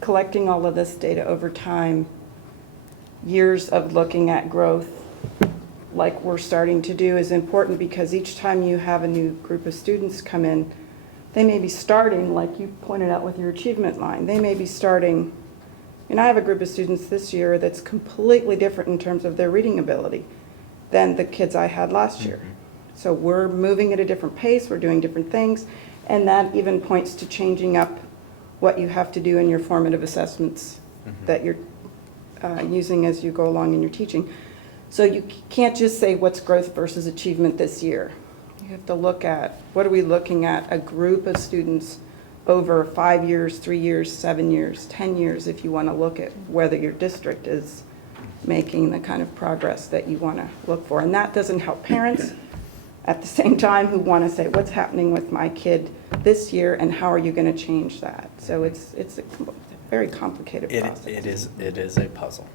collecting all of this data over time, years of looking at growth, like we're starting to do, is important, because each time you have a new group of students come in, they may be starting, like you pointed out with your achievement line, they may be starting, and I have a group of students this year that's completely different in terms of their reading ability than the kids I had last year. So we're moving at a different pace, we're doing different things, and that even points to changing up what you have to do in your formative assessments that you're using as you go along in your teaching. So you can't just say what's growth versus achievement this year. You have to look at, what are we looking at a group of students over 5 years, 3 years, 7 years, 10 years, if you want to look at whether your district is making the kind of progress that you want to look for. And that doesn't help parents at the same time who want to say, what's happening with my kid this year and how are you going to change that? So it's a very complicated process. It is a puzzle.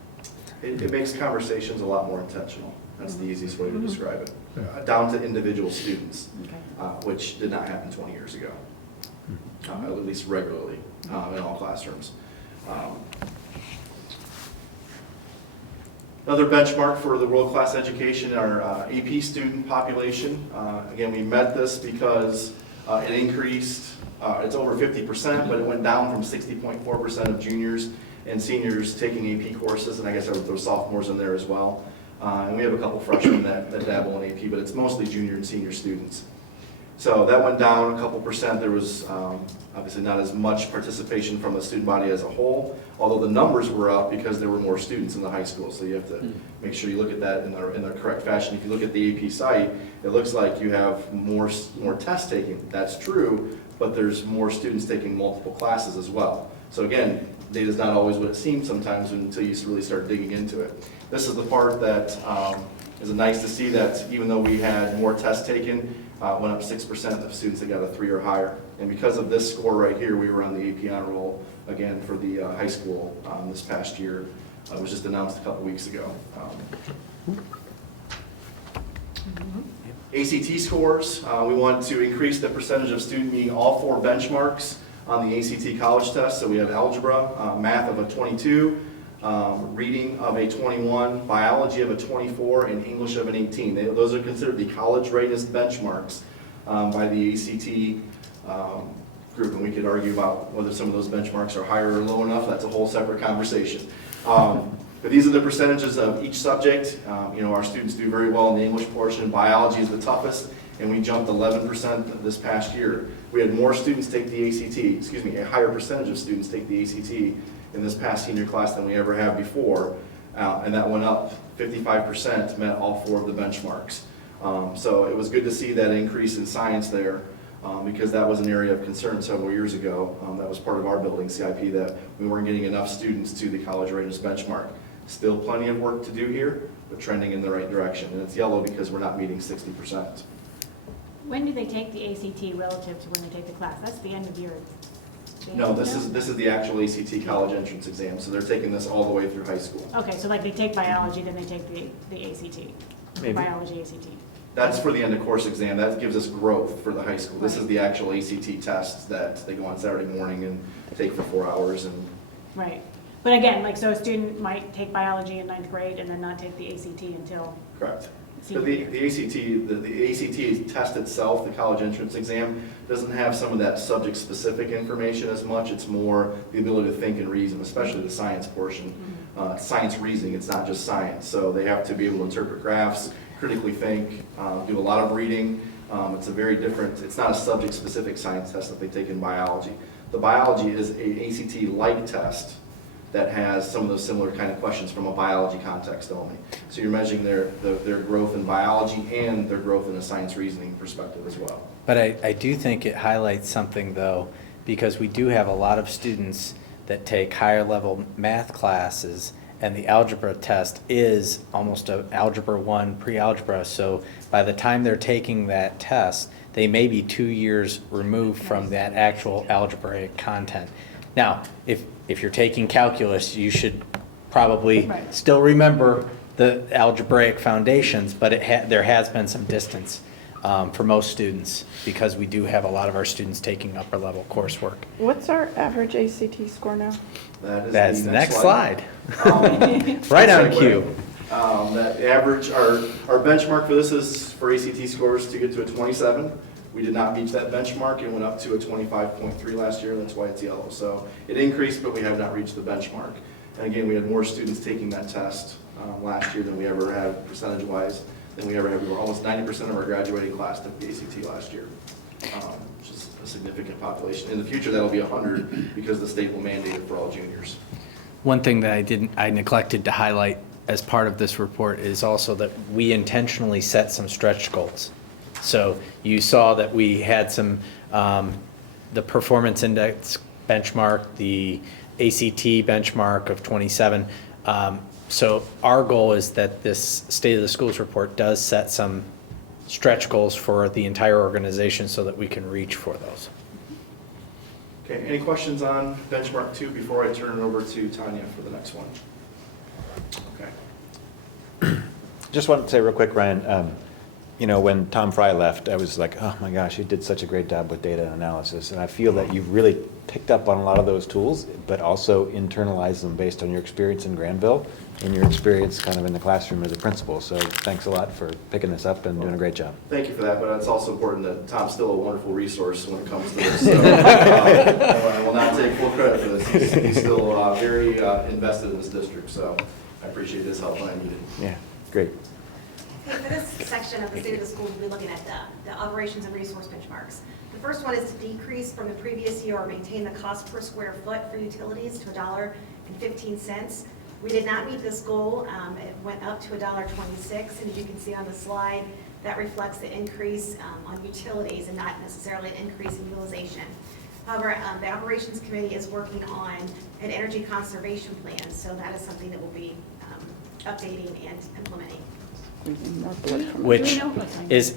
It makes conversations a lot more intentional. That's the easiest way to describe it. Down to individual students, which did not happen 20 years ago, at least regularly in all classrooms. Another benchmark for the world-class education, our AP student population. Again, we met this because it increased, it's over 50%, but it went down from 60.4% of juniors and seniors taking AP courses, and I guess I would throw sophomores in there as well. And we have a couple freshmen that dabble in AP, but it's mostly junior and senior students. So that went down a couple percent. There was obviously not as much participation from the student body as a whole, although the numbers were up because there were more students in the high school. So you have to make sure you look at that in the correct fashion. If you look at the AP site, it looks like you have more test taking. That's true, but there's more students taking multiple classes as well. So again, data is not always what it seems sometimes until you really start digging into it. This is the part that is nice to see, that even though we had more tests taken, went up 6% of students that got a 3 or higher. And because of this score right here, we were on the AP honor roll again for the high school this past year. It was just announced a couple weeks ago. ACT scores, we want to increase the percentage of students meeting all 4 benchmarks on the ACT college test. So we have algebra, math of a 22, reading of a 21, biology of a 24, and English of an 18. Those are considered the college readiness benchmarks by the ACT group, and we could argue about whether some of those benchmarks are higher or low enough. That's a whole separate conversation. But these are the percentages of each subject. Our students do very well in the English portion. Biology is the toughest, and we jumped 11% this past year. We had more students take the ACT, a higher percentage of students take the ACT in this past senior class than we ever have before, and that went up 55%, met all 4 of the benchmarks. So it was good to see that increase in science there, because that was an area of concern several years ago. That was part of our building CIP, that we weren't getting enough students to the college readiness benchmark. Still plenty of work to do here, but trending in the right direction. And it's yellow because we're not meeting 60%. When do they take the ACT relative to when they take the class? That's the end of year. No, this is the actual ACT college entrance exam, so they're taking this all the way through high school. Okay, so like they take biology, then they take the ACT, Maybe. biology ACT. That's for the end of course exam. That gives us growth for the high school. This is the actual ACT test that they go on Saturday morning and take for 4 hours. And Right. But again, so a student might take biology in 9th grade and then not take the ACT until correct. senior But year. the ACT test itself, the college entrance exam, doesn't have some of that subject-specific information as much. It's more the ability to think and reason, especially the science portion. Science reasoning, it's not just science. So they have to be able to interpret graphs, critically think, do a lot of reading. It's a very different, it's not a subject-specific science test that they take in biology. The biology is a ACT-like test that has some of those similar kind of questions from a biology context only. So you're measuring their growth in biology and their growth in a science reasoning perspective as well. But I do think it highlights something though, because we do have a lot of students that take higher level math classes, and the algebra test is almost an algebra 1 pre-algebra. So by the time they're taking that test, they may be 2 years removed from that actual algebraic content. Now, if you're taking calculus, you should probably Right. still remember the algebraic foundations, but there has been some distance for most students, because we do have a lot of our students taking upper level coursework. What's our average ACT score now? That's the next slide. Right on cue. That average, our benchmark for this is for ACT scores to get to a 27. We did not reach that benchmark. It went up to a 25.3 last year. That's why it's yellow. So it increased, but we have not reached the benchmark. And again, we had more students taking that test last year than we ever had, percentage-wise, than we ever had. We were almost 90% of our graduating class took the ACT last year, which is a significant population. In the future, that'll be 100 because the state will mandate it for all juniors. One thing that I neglected to highlight as part of this report is also that we intentionally set some stretch goals. So you saw that we had some, the performance index benchmark, the ACT benchmark of 27. So our goal is that this State of the Schools report does set some stretch goals for the entire organization so that we can reach for those. Okay, any questions on benchmark 2 before I turn it over to Tanya for the next one? Okay. Just wanted to say real quick, Ryan, when Tom Fry left, I was like, oh my gosh, he did such a great job with data analysis. And I feel that you've really picked up on a lot of those tools, but also internalized them based on your experience in Grandville and your experience kind of in the classroom as a principal. So thanks a lot for picking this up and doing a great job. Thank you for that, but it's also important that Tom's still a wonderful resource when it comes to this. So, I will not take full credit for this. He's still very invested in this district, so I appreciate his help when I need it. Yeah, great. Okay, for this section of the State of the Schools, we'll be looking at the operations and resource benchmarks. The first one is to decrease from the previous year or maintain the cost per square foot for utilities to $1.15. We did not meet this goal. It went up to $1.26, and as you can see on the slide, that reflects the increase on utilities and not necessarily an increase in utilization. However, the Operations Committee is working on an energy conservation plan, so that is something that we'll be updating and implementing. Which is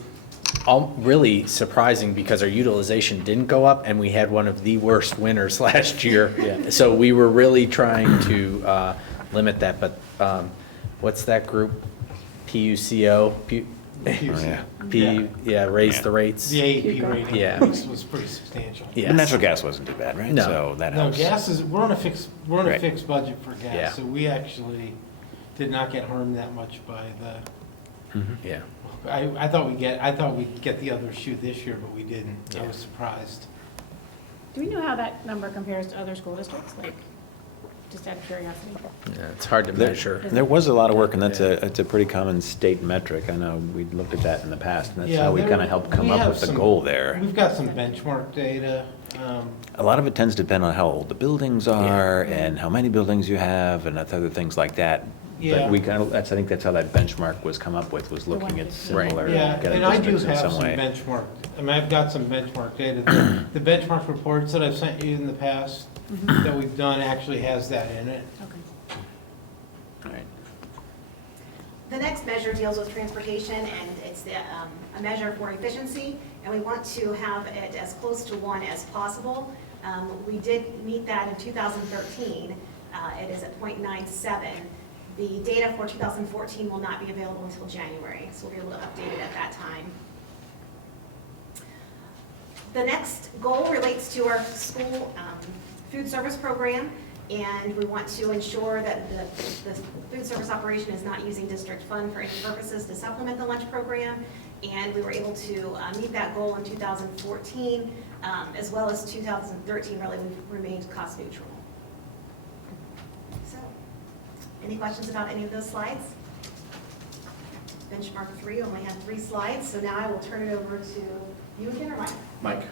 really surprising because our utilization didn't go up and we had one of the worst winters last year. Yeah. So we were really trying to limit that, but what's that group? PUCO? Raise the rates. The AEP rating Yeah. was pretty substantial. Yes. But natural gas wasn't too bad, right? No. So that No, helps. gas is, we're on a Right. fixed budget for gas, Yeah. so we actually did not get harmed that much by the, Yeah. I thought we'd get the other shoe this year, but we didn't. I Yeah. was surprised. Do we know how that number compares to other school districts? Like, just out of curiosity. Yeah, it's hard to measure. There was a lot of work, and it's a pretty common state metric. I know we looked at that in the past, and that's Yeah, how we there- kind of helped come we up have with the some- goal there. We've got some benchmark data. A lot of it tends to depend on how old the buildings are and how many buildings you have and other things like that. Yeah. But we kind of, I think that's how that benchmark was come up with, was The one looking at that- similar Yeah, kind and of I do districts in have some some way. benchmark, I mean, I've got some benchmark data. The benchmark reports that I've sent you in the past that we've done actually has that in it. Okay. All right. The next measure deals with transportation, and it's a measure for efficiency, and we want to have it as close to 1 as possible. We did meet that in 2013. It is at 0.97. The data for 2014 will not be available until January, so we'll be able to update it at that time. The next goal relates to our school food service program, and we want to ensure that the food service operation is not using district fund for any purposes to supplement the lunch program, and we were able to meet that goal in 2014, as well as 2013, really, we've remained cost neutral. So, any questions about any of those slides? Benchmark 3 only had 3 slides, so now I will turn it over to you again, or Mike? Mike?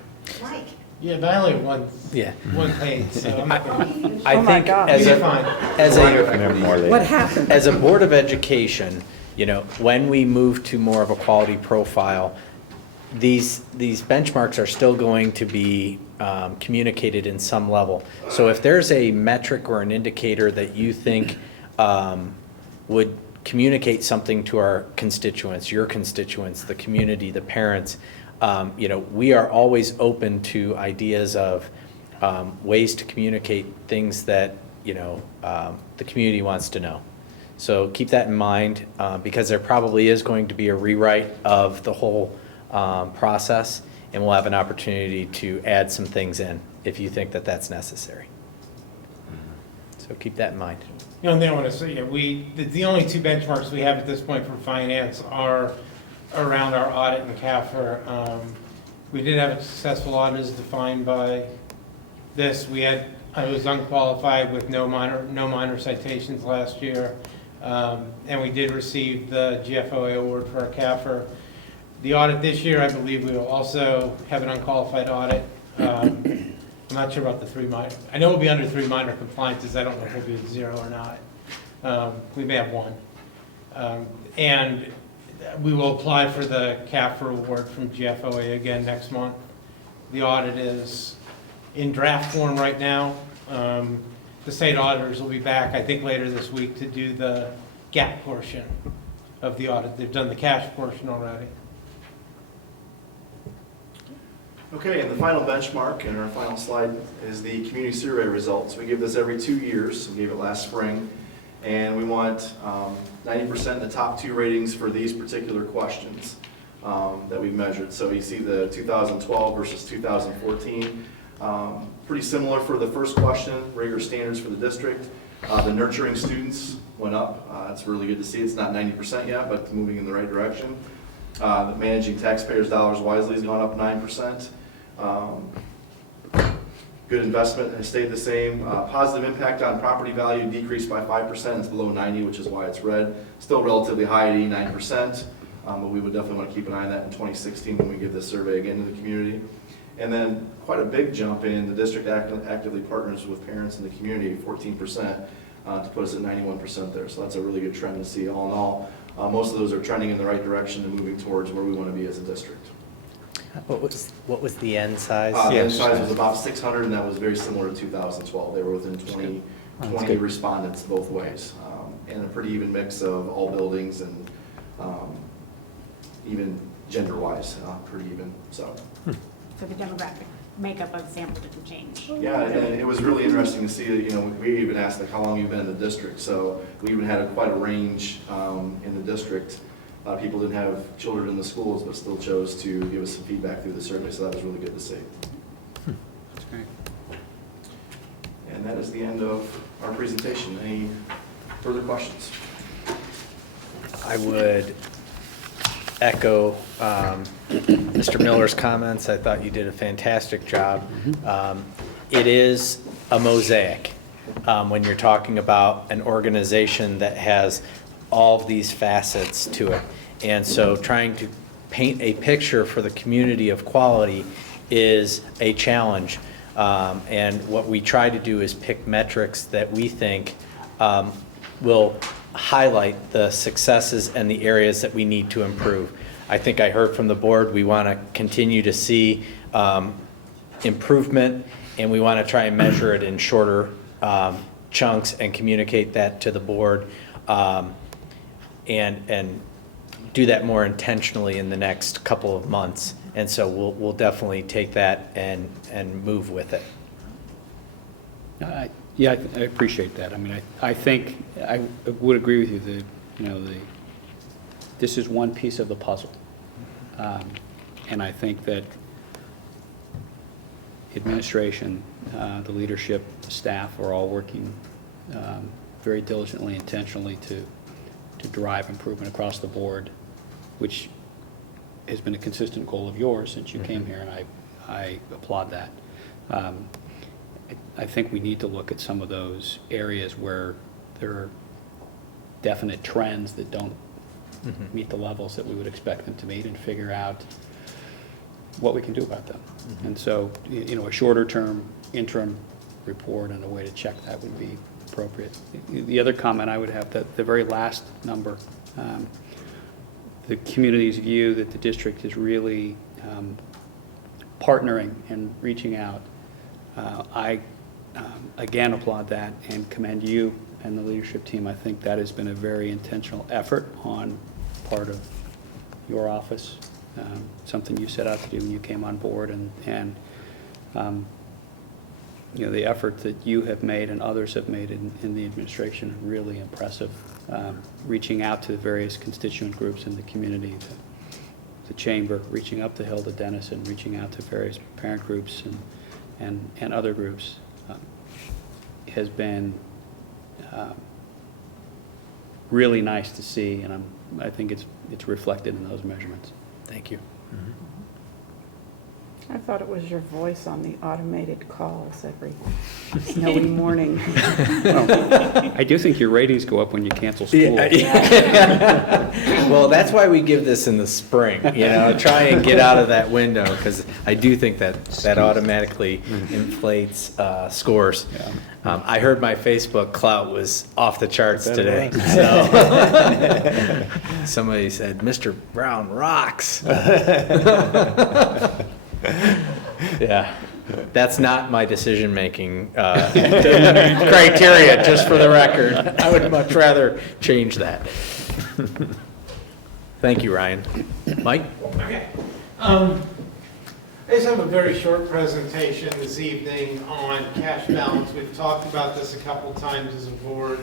Mike? Yeah, but I only have Yeah. one page, so I'm not gonna. I Oh my think God. as You're a, fine. as a, Remember more later. What happened? as a Board of Education, you know, when we move to more of a quality profile, these benchmarks are still going to be communicated in some level. So if there's a metric or an indicator that you think would communicate something to our constituents, your constituents, the community, the parents, you know, we are always open to ideas of ways to communicate things that, you know, the community wants to know. So keep that in mind, because there probably is going to be a rewrite of the whole process, and we'll have an opportunity to add some things in if you think that that's necessary. So keep that in mind. The only thing I want to say, yeah, the only 2 benchmarks we have at this point for finance are around our audit and CAFR. We did have a successful audit as defined by this. I was unqualified with no minor citations last year, and we did receive the GFOA award for our CAFR. The audit this year, I believe we will also have an unqualified audit. I'm not sure about the 3 minor. I know we'll be under 3 minor compliances. I don't know if we'll be at 0 or not. We may have 1. And we will apply for the CAFR award from GFOA again next month. The audit is in draft form right now. The state auditors will be back, I think, later this week to do the gap portion of the audit. They've done the cash portion already. Okay, and the final benchmark and our final slide is the community survey results. We give this every 2 years. We gave it last spring. And we want 90% of the top 2 ratings for these particular questions that we've measured. So you see the 2012 versus 2014. Pretty similar for the first question, rigorous standards for the district. The nurturing students went up. It's really good to see. It's not 90% yet, but moving in the right direction. The managing taxpayers' dollars wisely has gone up 9%. Good investment has stayed the same. Positive impact on property value decreased by 5%. It's below 90, which is why it's red. Still relatively high at 89%, but we would definitely want to keep an eye on that in 2016 when we give this survey again to the community. And then quite a big jump in the district actively partners with parents in the community, 14%, to put us at 91% there. So that's a really good trend to see. All in all, most of those are trending in the right direction and moving towards where we want to be as a district. What was the end size? The end size was about 600, and that was very similar to 2012. They were within 20 respondents both ways, and a pretty even mix of all buildings and even gender-wise, pretty even. So the demographic makeup of the sample didn't change. yeah, and it was really interesting to see that, you know, we even asked like how long you've been in the district. So we even had quite a range in the district A lot of people didn't have children in the schools, but still chose to give us some feedback through the survey, so that was really good to see. That's great. And that is the end of our presentation. Any further questions? I would echo Mr. Miller's comments. I thought you did a fantastic job. It is a mosaic when you're talking about an organization that has all of these facets to it. And so trying to paint a picture for the community of quality is a challenge. And what we try to do is pick metrics that we think will highlight the successes and the areas that we need to improve. I think I heard from the board, we want to continue to see improvement, and we want to try and measure it in shorter chunks and communicate that to the board, and do that more intentionally in the next couple of months. And so we'll definitely take that and move with it. Yeah, I appreciate that. I mean, I think I would agree with you that, this is one piece of the puzzle. And I think that administration, the leadership, the staff are all working very diligently, intentionally to drive improvement across the board, which has been a consistent goal of yours since you came here, and I applaud that. I think we need to look at some of those areas where there are definite trends that don't meet the levels that we would expect them to meet, and figure out what we can do about them. And so, a shorter term interim report and a way to check that would be appropriate. The other comment I would have, that the very last number, the community's view that the district is really partnering and reaching out. I again applaud that and commend you and the leadership team. I think that has been a very intentional effort on part of your office, something you set out to do when you came on board, and the effort that you have made and others have made in the administration are really impressive. Reaching out to the various constituent groups in the community, the chamber, reaching up the hill to Denison, reaching out to various parent groups and other groups has been really nice to see, and I think it's reflected in those measurements. Thank you. I thought it was your voice on the automated calls every snowy morning. Well, I do think your ratings go up when you cancel school. Well, that's why we give this in the spring, try and get out of that window, because I do think that automatically inflates scores. Yeah. I heard my Facebook clout was off the charts Bet today. it was. So somebody said, "Mr. Brown rocks." Yeah, that's not my decision-making criteria, just for the record. I would much rather change that. Thank you, Ryan. Mike? Okay. I just have a very short presentation this evening on cash balance. We've talked about this a couple times as a board.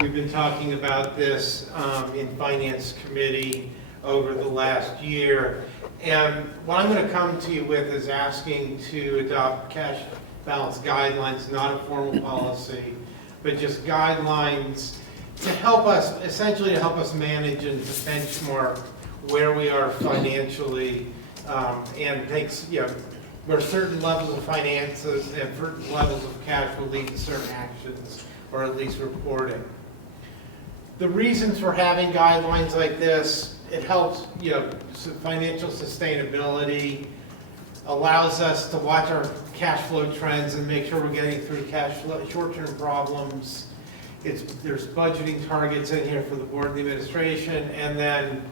We've been talking about this in Finance Committee over the last year. And what I'm going to come to you with is asking to adopt cash balance guidelines, not a formal policy, but just guidelines to help us, essentially to help us manage and to benchmark where we are financially, and takes, where certain levels of finances and certain levels of cash will lead to certain actions, or at least reporting. The reasons for having guidelines like this: it helps, financial sustainability, allows us to watch our cash flow trends and make sure we're getting through cash flow, short-term problems. There's budgeting targets in here for the board and the administration, and then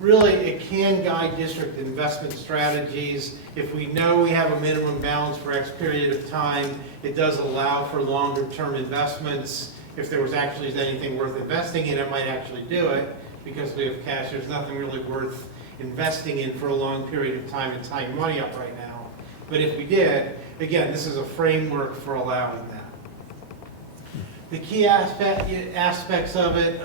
really it can guide district investment strategies. If we know we have a minimum balance for X period of time, it does allow for longer-term investments. If there was actually anything worth investing in, it might actually do it. Because we have cash, there's nothing really worth investing in for a long period of time and tying money up right now. But if we did, again, this is a framework for allowing that. The key aspects of it,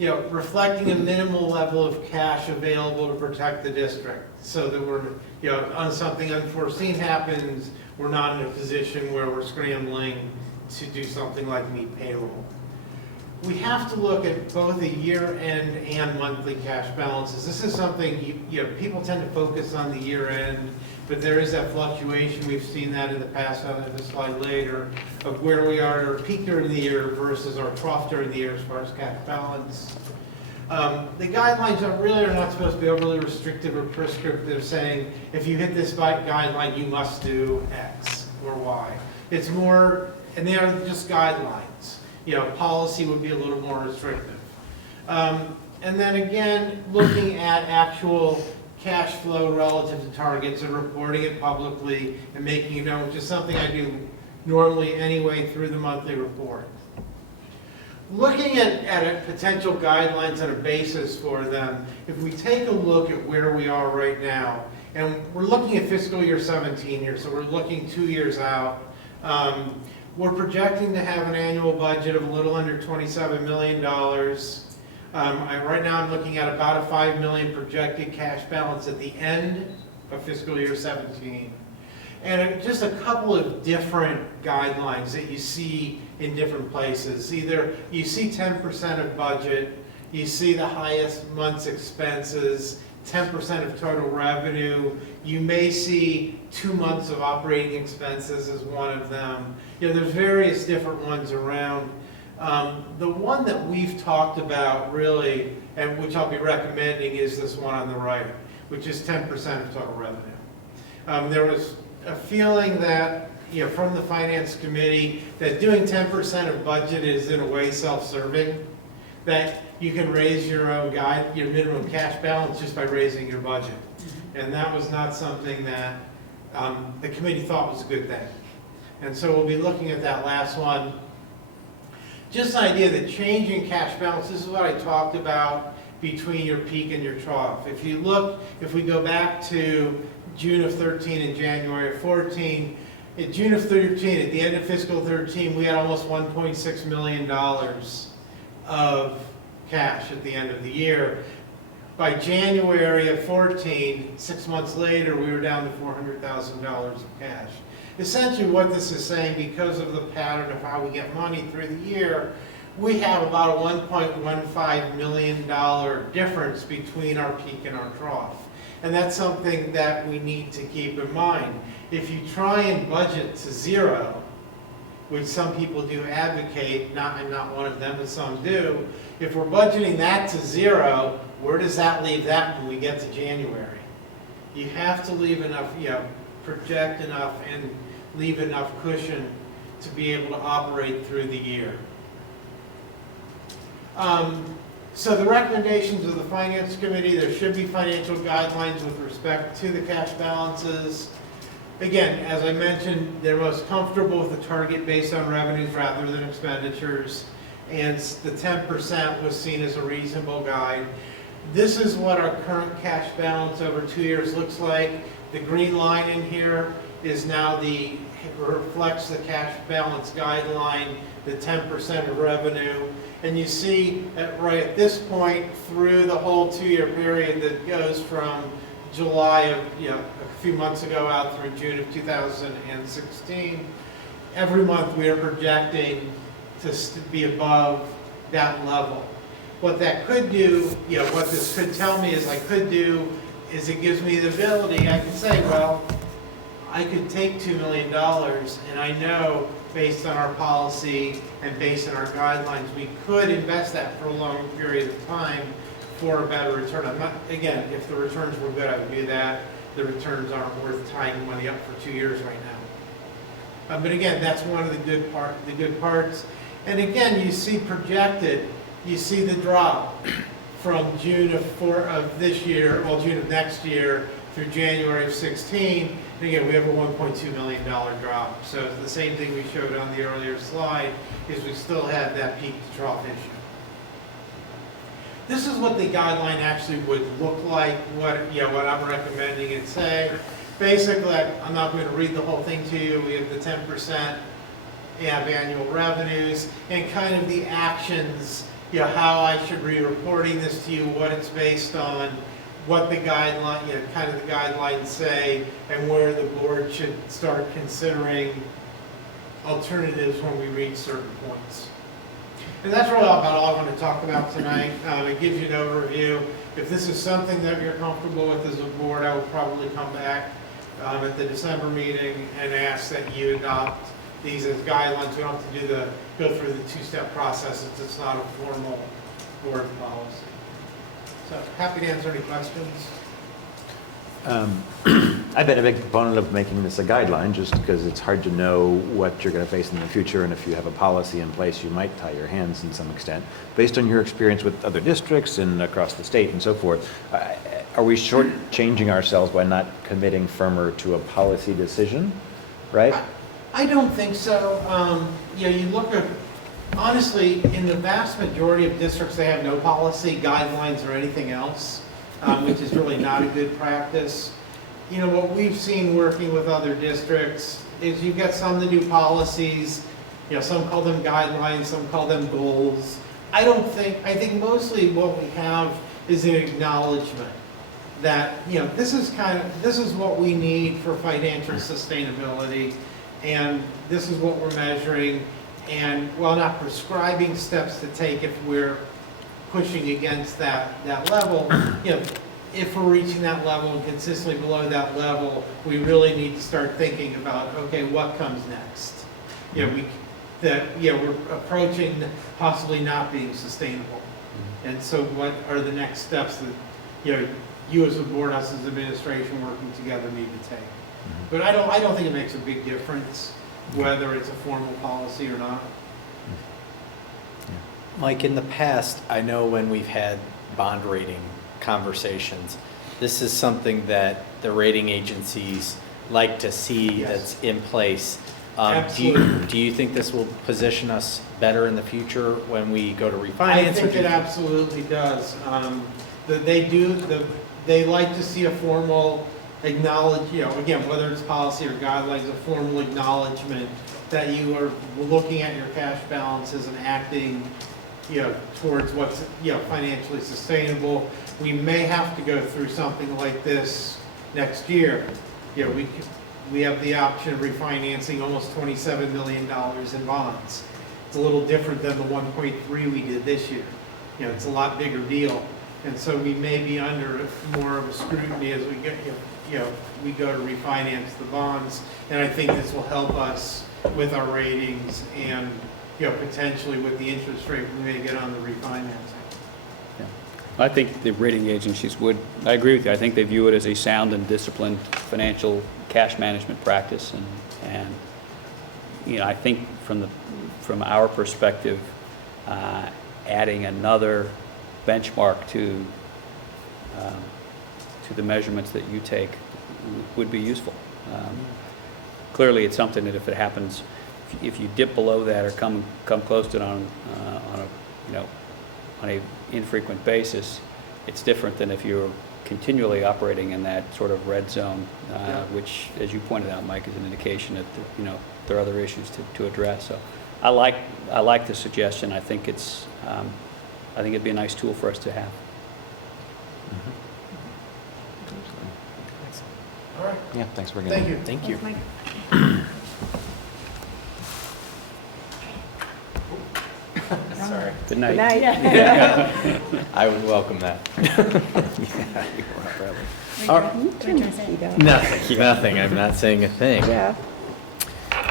reflecting a minimal level of cash available to protect the district, so that we're, on something unforeseen happens, we're not in a position where we're scrambling to do something like meet payroll. We have to look at both a year-end and monthly cash balances. This is something, people tend to focus on the year-end, but there is that fluctuation. We've seen that in the past, I'll have a slide later, of where we are at our peak during the year versus our trough during the year as far as cash balance. The guidelines are not supposed to be overly restrictive or prescriptive, saying if you hit this guideline, you must do X or Y. It's more, and they are just guidelines. Policy would be a little more restrictive. And then again, looking at actual cash flow relative to targets and reporting it publicly and making it known, which is something I do normally anyway through the monthly report. Looking at potential guidelines and a basis for them, if we take a look at where we are right now, and we're looking at fiscal year 17 here, so we're looking 2 years out, we're projecting to have an annual budget of a little under $27 million. Right now I'm looking at about a $5 million projected cash balance at the end of fiscal year 17. And just a couple of different guidelines that you see in different places. Either you see 10% of budget, you see the highest month's expenses, 10% of total revenue. You may see 2 months of operating expenses as one of them. There's various different ones around. The one that we've talked about really, and which I'll be recommending, is this one on the right, which is 10% of total revenue. There was a feeling that, from the Finance Committee, that doing 10% of budget is in a way self-serving, that you can raise your own your minimum cash balance just by raising your budget. And that was not something that the committee thought was a good thing. And so we'll be looking at that last one. Just an idea that changing cash balance, this is what I talked about between your peak and your trough. If we go back to June of 13 and January of 14, in June of 13, at the end of fiscal 13, we had almost $1.6 million of cash at the end of the year. By January of 14, 6 months later, we were down to $400,000 of cash. Essentially what this is saying, because of the pattern of how we get money through the year, we have about a $1.15 million difference between our peak and our trough. And that's something that we need to keep in mind. If you try and budget to zero, which some people do advocate, I'm not one of them, but some do, if we're budgeting that to zero, where does that leave that when we get to January? You have to leave enough, project enough and leave enough cushion to be able to operate through the year. So the recommendations of the Finance Committee, there should be financial guidelines with respect to the cash balances. Again, as I mentioned, they're most comfortable with the target based on revenues rather than expenditures, and the 10% was seen as a reasonable guide. This is what our current cash balance over 2 years looks like. The green line in here is now reflects the cash balance guideline, the 10% of revenue. And you see that right at this point through the whole 2-year period that goes from July of, a few months ago out through June of 2016, every month we are projecting to be above that level. What that could do, what this could tell me is it gives me the ability, I can say, well, I could take $2 million and I know based on our policy and based on our guidelines, we could invest that for a long period of time for a better return. Again, if the returns were good, I would do that. The returns aren't worth tying money up for 2 years right now. But again, that's one of the good parts. And again, you see projected, you see the drop from June of this year, June of next year through January of 16. And again, we have a $1.2 million drop. So the same thing we showed on the earlier slide is we still have that peak to trough issue. This is what the guideline actually would look like, what I'm recommending it say. Basically, I'm not going to read the whole thing to you. We have the 10% of annual revenues and kind of the actions how I should be reporting this to you, what it's based on, what the guideline, kind of the guidelines say, and where the board should start considering alternatives when we reach certain points. And that's really about all I want to talk about tonight. It gives you an overview. If this is something that you're comfortable with as a board, I will probably come back at the December meeting and ask that you adopt these as guidelines. We don't have to go through the two-step process. It's not a formal board policy. So happy to answer any questions. I've been a big proponent of making this a guideline just because it's hard to know what you're going to face in the future, and if you have a policy in place, you might tie your hands in some extent. Based on your experience with other districts and across the state and so forth, are we shortchanging ourselves by not committing firmer to a policy decision, right? I don't think so. You look at, honestly, in the vast majority of districts, they have no policy, guidelines, or anything else, which is really not a good practice. What we've seen working with other districts is you've got some that do policies, some call them guidelines, some call them goals. I think mostly what we have is an acknowledgement that, this is what we need for financial sustainability, and this is what we're measuring, and while not prescribing steps to take if we're pushing against that level, if we're reaching that level and consistently below that level, we really need to start thinking about, okay, what comes next? We're approaching possibly not being sustainable. And so what are the next steps that, you as a board, us as administration working together need to take? But I don't think it makes a big difference whether it's a formal policy or not. Mike, in the past, I know when we've had bond rating conversations, this is something that the rating agencies like to see that's in place. Do you think this will position us better in the future when we go to refinance? I think it absolutely does. They like to see a formal again, whether it's policy or guidelines, a formal acknowledgement that you are looking at your cash balances and acting towards what's financially sustainable. We may have to go through something like this next year. We have the option of refinancing almost $27 million in bonds. It's a little different than the 1.3 we did this year. It's a lot bigger deal, and so we may be under more of a scrutiny as we get we go to refinance the bonds. And I think this will help us with our ratings and potentially with the interest rate we may get on the refinancing. Yeah. I think the rating agencies would, I agree with you, I think they view it as a sound and disciplined financial cash management practice. And I think from our perspective, adding another benchmark to the measurements that you take would be useful. Clearly, it's something that if it happens, if you dip below that or come close to it on a infrequent basis, it's different than if you're continually operating in that sort of red zone, which, as you pointed out, Mike, is an indication that there are other issues to address. So, I like the suggestion. I think it'd be a nice tool for us to have. All right. Yeah, thanks for getting Thank you. Thank you. Thanks, Mike. Sorry. Good night. Good night. I would welcome that. Turn the heat up. Nothing. I'm not saying a thing. Yeah.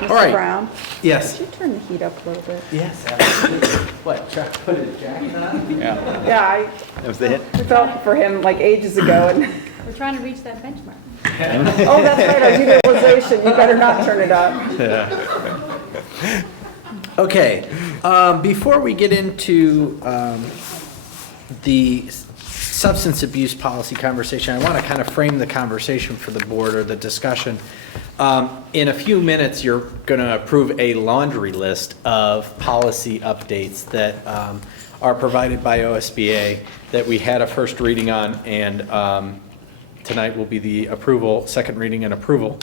All right. Mr. Brown, Yes. could you turn the heat up a little bit? Yes, absolutely. What, Chuck put his jacket on? Yeah. Yeah, That was the hit. I felt for him like ages ago, and, We're trying to reach that benchmark. oh, that's right, our utilization, you better not turn it up. Okay, before we get into the substance abuse policy conversation, I want to kind of frame the conversation for the board or the discussion. In a few minutes, you're going to approve a laundry list of policy updates that are provided by OSBA that we had a first reading on, and tonight will be the approval, second reading and approval.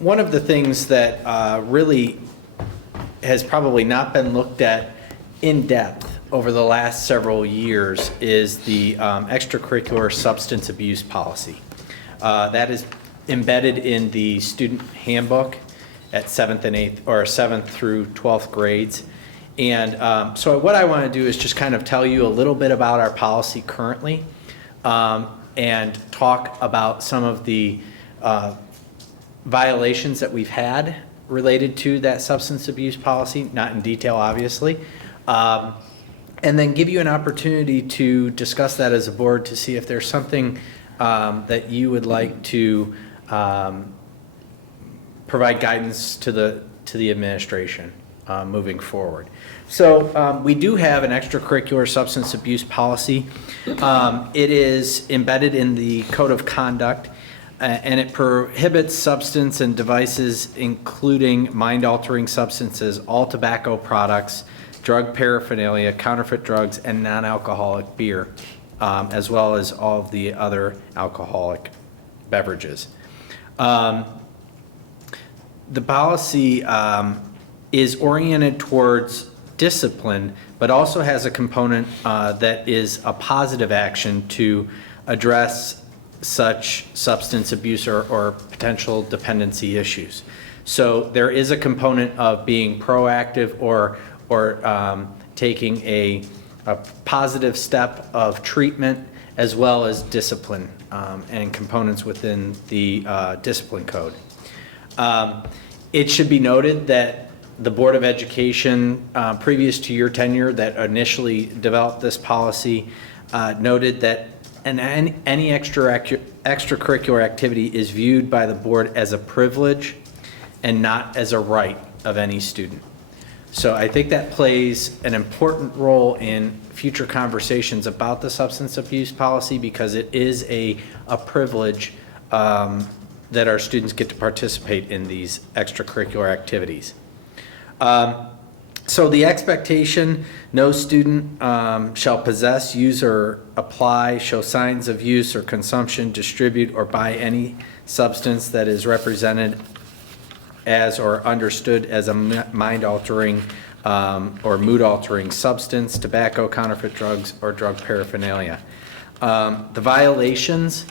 One of the things that really has probably not been looked at in depth over the last several years is the extracurricular substance abuse policy. That is embedded in the student handbook at 7th and 8th, or 7th through 12th grades. And so what I want to do is just kind of tell you a little bit about our policy currently, and talk about some of the violations that we've had related to that substance abuse policy, not in detail, obviously. And then give you an opportunity to discuss that as a board to see if there's something that you would like to provide guidance to the administration moving forward. So we do have an extracurricular substance abuse policy. It is embedded in the Code of Conduct, and it prohibits substance and devices including mind-altering substances, all tobacco products, drug paraphernalia, counterfeit drugs, and non-alcoholic beer, as well as all of the other alcoholic beverages. The policy is oriented towards discipline, but also has a component that is a positive action to address such substance abuse or potential dependency issues. So there is a component of being proactive or taking a positive step of treatment, as well as discipline and components within the discipline code. It should be noted that the Board of Education, previous to your tenure, that initially developed this policy, noted that any extracurricular activity is viewed by the board as a privilege and not as a right of any student. So I think that plays an important role in future conversations about the substance abuse policy, because it is a privilege that our students get to participate in these extracurricular activities. So the expectation, no student shall possess, use, or apply, show signs of use or consumption, distribute, or buy any substance that is represented as or understood as a mind-altering or mood-altering substance, tobacco, counterfeit drugs, or drug paraphernalia. The violations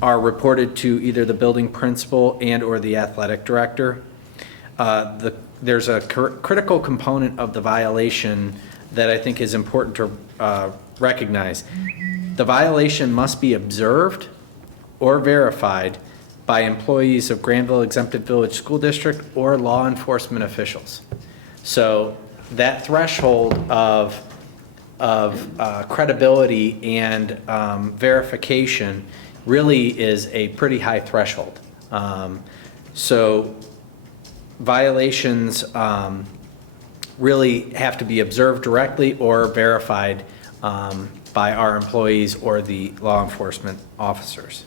are reported to either the building principal and or the athletic director. There's a critical component of the violation that I think is important to recognize. The violation must be observed or verified by employees of Grandville Exempted Village School District or law enforcement officials. So that threshold of credibility and verification really is a pretty high threshold. So violations really have to be observed directly or verified by our employees or the law enforcement officers.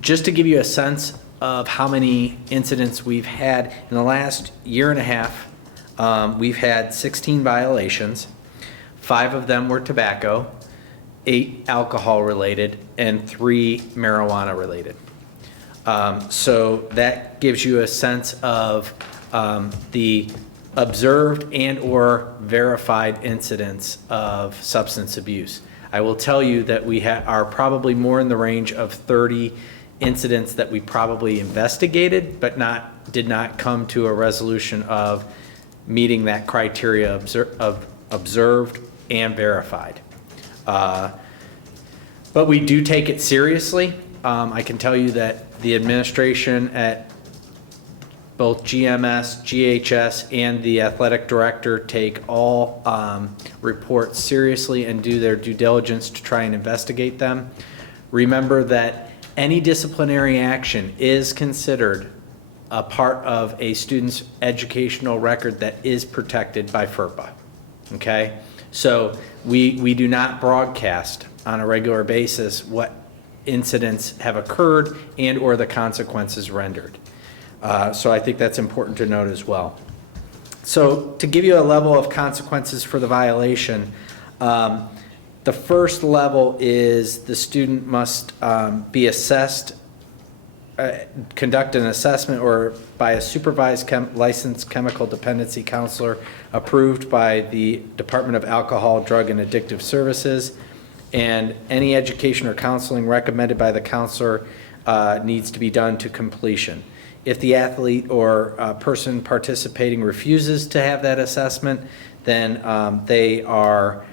Just to give you a sense of how many incidents we've had in the last year and a half, we've had 16 violations. 5 of them were tobacco, 8 alcohol related, and 3 marijuana related. So that gives you a sense of the observed and or verified incidents of substance abuse. I will tell you that we are probably more in the range of 30 incidents that we probably investigated, but did not come to a resolution of meeting that criteria of observed and verified. But we do take it seriously. I can tell you that the administration at both GMS, GHS, and the athletic director take all reports seriously and do their due diligence to try and investigate them. Remember that any disciplinary action is considered a part of a student's educational record that is protected by FERPA, okay? So we do not broadcast on a regular basis what incidents have occurred and or the consequences rendered. So I think that's important to note as well. So to give you a level of consequences for the violation, the first level is the student must be assessed conduct an assessment or by a supervised licensed chemical dependency counselor approved by the Department of Alcohol, Drug, and Addictive Services. And any education or counseling recommended by the counselor needs to be done to completion. If the athlete or person participating refuses to have that assessment, then they are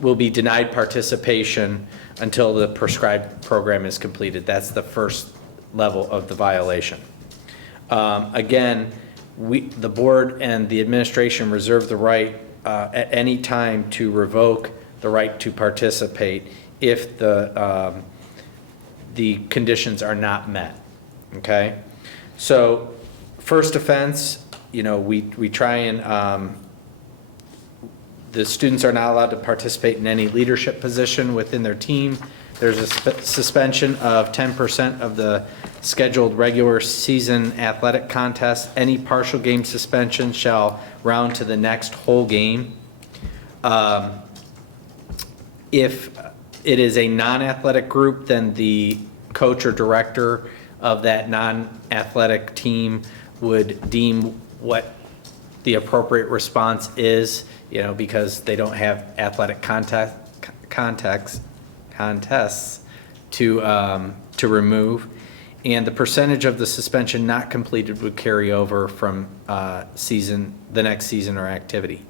will be denied participation until the prescribed program is completed. That's the first level of the violation. Again, the board and the administration reserve the right at any time to revoke the right to participate if the conditions are not met. Okay, so first offense, we try and the students are not allowed to participate in any leadership position within their team. There's a suspension of 10% of the scheduled regular season athletic contest. Any partial game suspension shall round to the next whole game. If it is a non-athletic group, then the coach or director of that non-athletic team would deem what the appropriate response is, because they don't have athletic contests to remove. And the percentage of the suspension not completed would carry over from the next season or activity.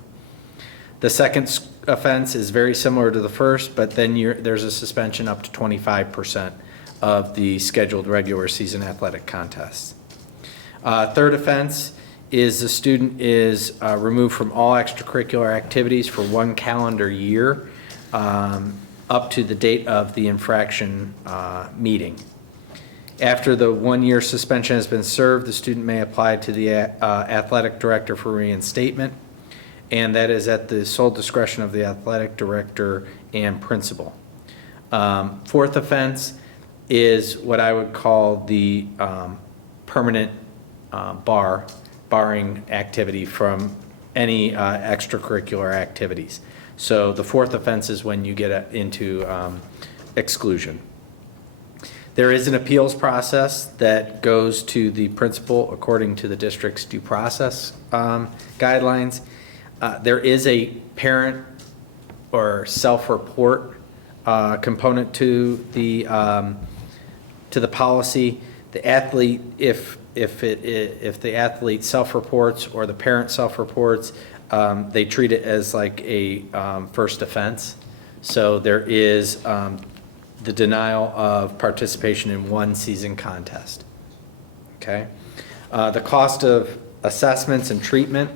The second offense is very similar to the first, but then there's a suspension up to 25% of the scheduled regular season athletic contests. Third offense is the student is removed from all extracurricular activities for 1 calendar year up to the date of the infraction meeting. After the 1-year suspension has been served, the student may apply to the athletic director for reinstatement, and that is at the sole discretion of the athletic director and principal. Fourth offense is what I would call the permanent barring activity from any extracurricular activities. So the fourth offense is when you get into exclusion. There is an appeals process that goes to the principal according to the district's due process guidelines. There is a parent or self-report component to the policy. The athlete, if the athlete self-reports or the parent self-reports, they treat it as like a first offense. So there is the denial of participation in 1 season contest. Okay, the cost of assessments and treatment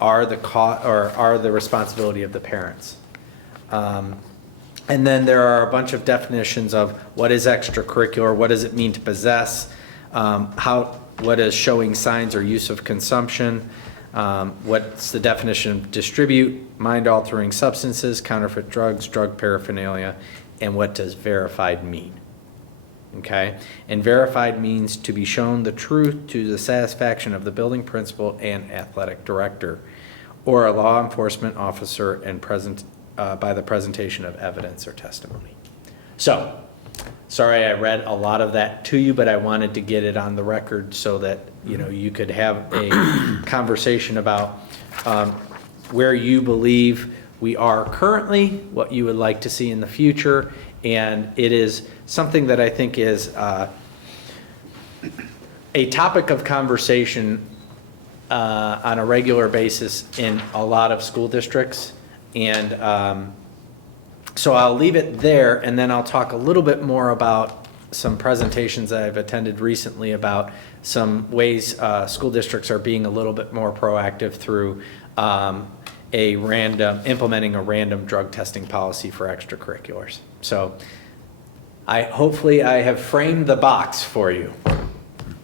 are the responsibility of the parents. And then there are a bunch of definitions of what is extracurricular, what does it mean to possess, what is showing signs or use of consumption, what's the definition of distribute, mind-altering substances, counterfeit drugs, drug paraphernalia, and what does verified mean. Okay, and verified means to be shown the truth to the satisfaction of the building principal and athletic director, or a law enforcement officer and by the presentation of evidence or testimony. So, sorry I read a lot of that to you, but I wanted to get it on the record so that you could have a conversation about where you believe we are currently, what you would like to see in the future, and it is something that I think is a topic of conversation on a regular basis in a lot of school districts. And so I'll leave it there, and then I'll talk a little bit more about some presentations that I've attended recently about some ways school districts are being a little bit more proactive through implementing a random drug testing policy for extracurriculars. So hopefully I have framed the box for you.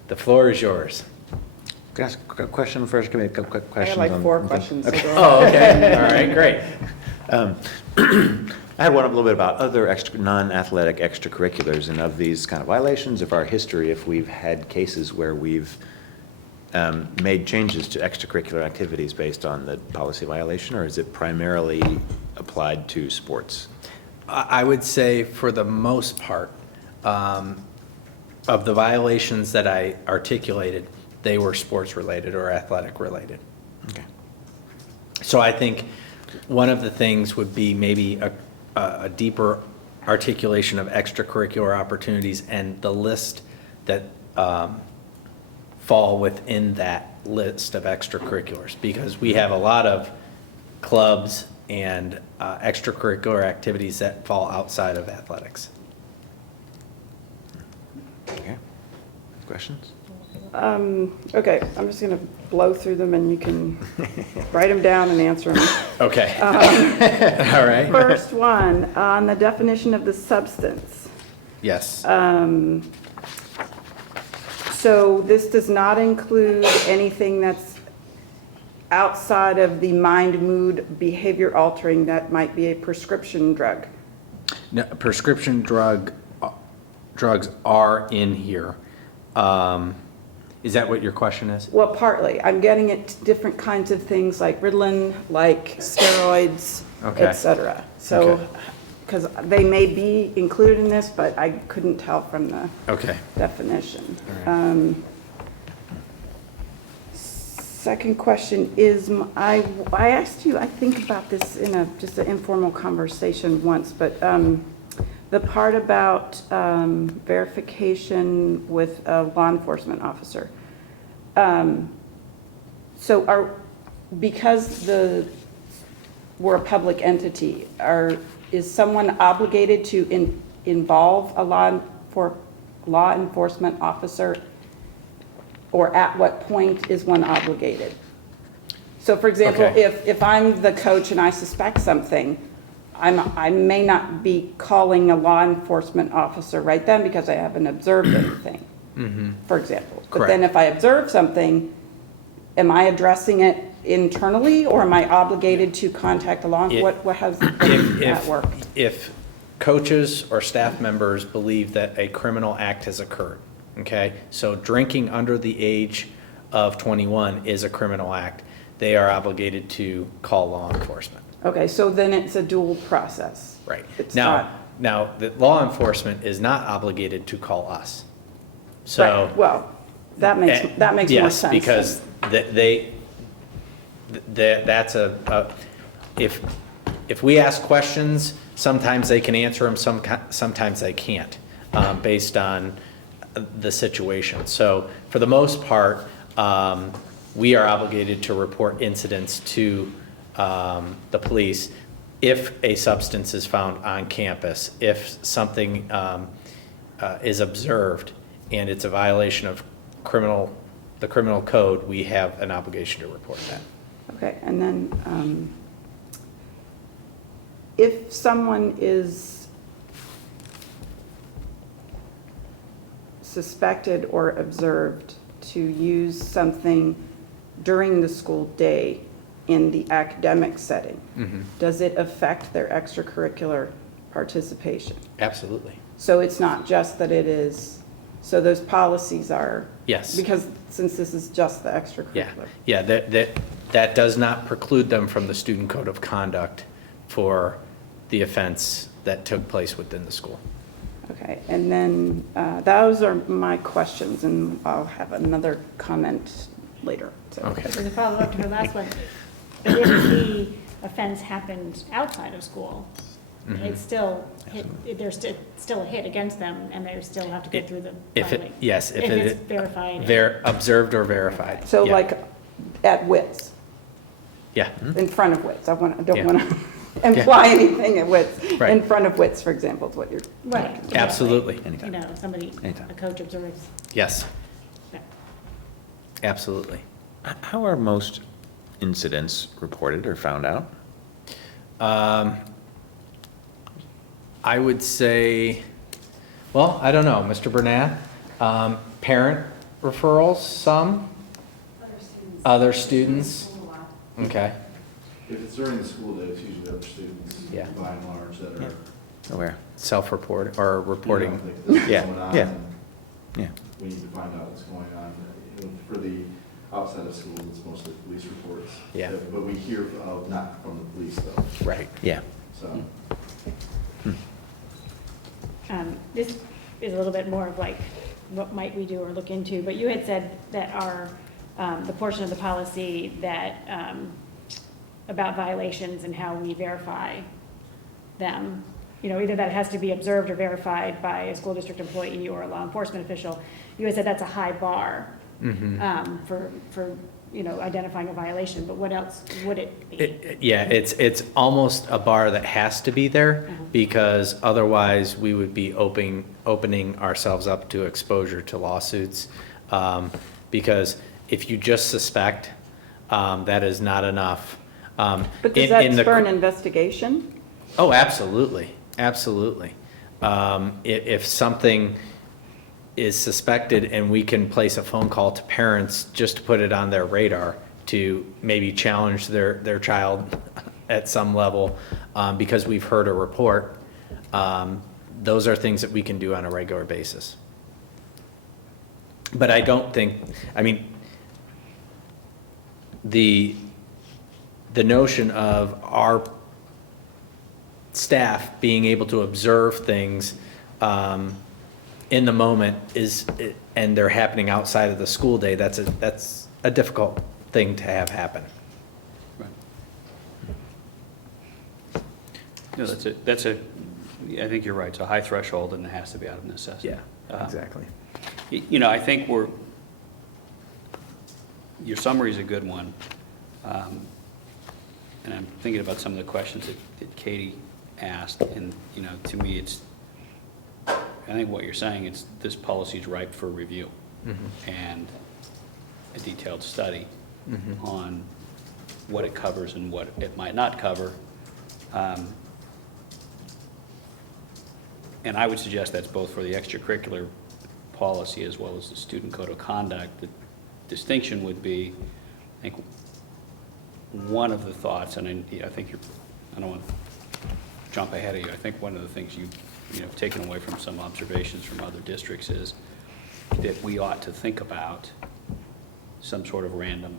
The floor is yours. Can I ask a question first? Can we make a quick I question? had like 4 questions. Okay. So Oh, okay. All right, great. I had one a little bit about other non-athletic extracurriculars, and of these kind of violations of our history, if we've had cases where we've made changes to extracurricular activities based on the policy violation, or is it primarily applied to sports? I would say for the most part, of the violations that I articulated, they were sports-related or athletic-related. Okay. So I think one of the things would be maybe a deeper articulation of extracurricular opportunities and the list that fall within that list of extracurriculars, because we have a lot of clubs and extracurricular activities that fall outside of athletics. Okay. Questions? Okay, I'm just going to blow through them and you can write them down and answer them. Okay. All right. First one, on the definition of the substance. Yes. So this does not include anything that's outside of the mind, mood, behavior altering that might be a prescription drug. No, prescription drugs are in here. Is that what your question is? Well, partly. I'm getting at different kinds of things like Ritalin, like steroids, Okay. et cetera. So, Okay. because they may be included in this, but I couldn't tell from the Okay. definition. All right. Second question is, I asked you, I think about this in just an informal conversation once, but the part about verification with a law enforcement officer. So because we're a public entity, is someone obligated to involve a law enforcement officer? Or at what point is one obligated? So for example, Okay. if I'm the coach and I suspect something, I may not be calling a law enforcement officer right then because I haven't observed anything, for example. But then Correct. if I observe something, am I addressing it internally or am I obligated to contact the law? How does that work? If coaches or staff members believe that a criminal act has occurred, okay? So drinking under the age of 21 is a criminal act. They are obligated to call law enforcement. Okay, so then it's a dual process. Right. It's not. Now, the law enforcement is not obligated to call us. So. Right, well, that makes more sense. Yes, because that's if we ask questions, sometimes they can answer them, sometimes they can't, based on the situation. So for the most part, we are obligated to report incidents to the police if a substance is found on campus, if something is observed and it's a violation of the criminal code, we have an obligation to report that. Okay, and then if someone is suspected or observed to use something during the school day in the academic setting, does it affect their extracurricular participation? Absolutely. So it's not just that it is, so those policies are. Yes. Because since this is just the extracurricular. Yeah, that does not preclude them from the student code of conduct for the offense that took place within the school. Okay, and then those are my questions, and I'll have another comment later. So. Okay. As a follow-up to her last one, if the offense happened outside of school, it's still there's still a hit against them, and they still have to go through the filing. If it's verified. Observed or verified. So Yeah. like at WITS, Yeah, in front of WITS, I don't Yeah. want to imply anything at WITS. Right. In front of WITS, for example, is what you're. Right. absolutely. You know, somebody, Anytime. a coach observes. Yes, Yeah. absolutely. How are most incidents reported or found out? I would say, well, I don't know, Mr. Burnett, parent referrals, some, other students. Okay, If it's during the school day, it's usually other students, Yeah. by and large, that are. Aware? self-report or reporting. You know, like, this is Yeah, going on, yeah. and Yeah. We need to find out what's going on. For the outside of schools, it's mostly police reports. Yeah. But we hear of, not from the police though, Right. Yeah. so. This is a little bit more of like, what might we do or look into, but you had said that the portion of the policy that, about violations and how we verify them, either that has to be observed or verified by a school district employee or a law enforcement official. You had said that's a high bar for identifying a violation, but what else would it be? It's almost a bar that has to be there, because otherwise we would be opening ourselves up to exposure to lawsuits. Because if you just suspect, that is not enough. But does that spur an investigation? Oh, absolutely, absolutely. If something is suspected and we can place a phone call to parents just to put it on their radar to maybe challenge their child at some level, because we've heard a report, those are things that we can do on a regular basis. But I don't think, the notion of our staff being able to observe things in the moment and they're happening outside of the school day, that's a difficult thing to have happen. Right. No, I think you're right. It's a high threshold and it has to be out of necessity. Yeah, exactly. I think your summary is a good one. And I'm thinking about some of the questions that Katie asked, and, to me, I think what you're saying, this policy is ripe for review and a detailed study on what it covers and what it might not cover. And I would suggest that's both for the extracurricular policy as well as the student code of conduct. The distinction would be, I think, one of the thoughts, and I think I don't want to jump ahead of you. I think one of the things you've taken away from some observations from other districts is that we ought to think about some sort of random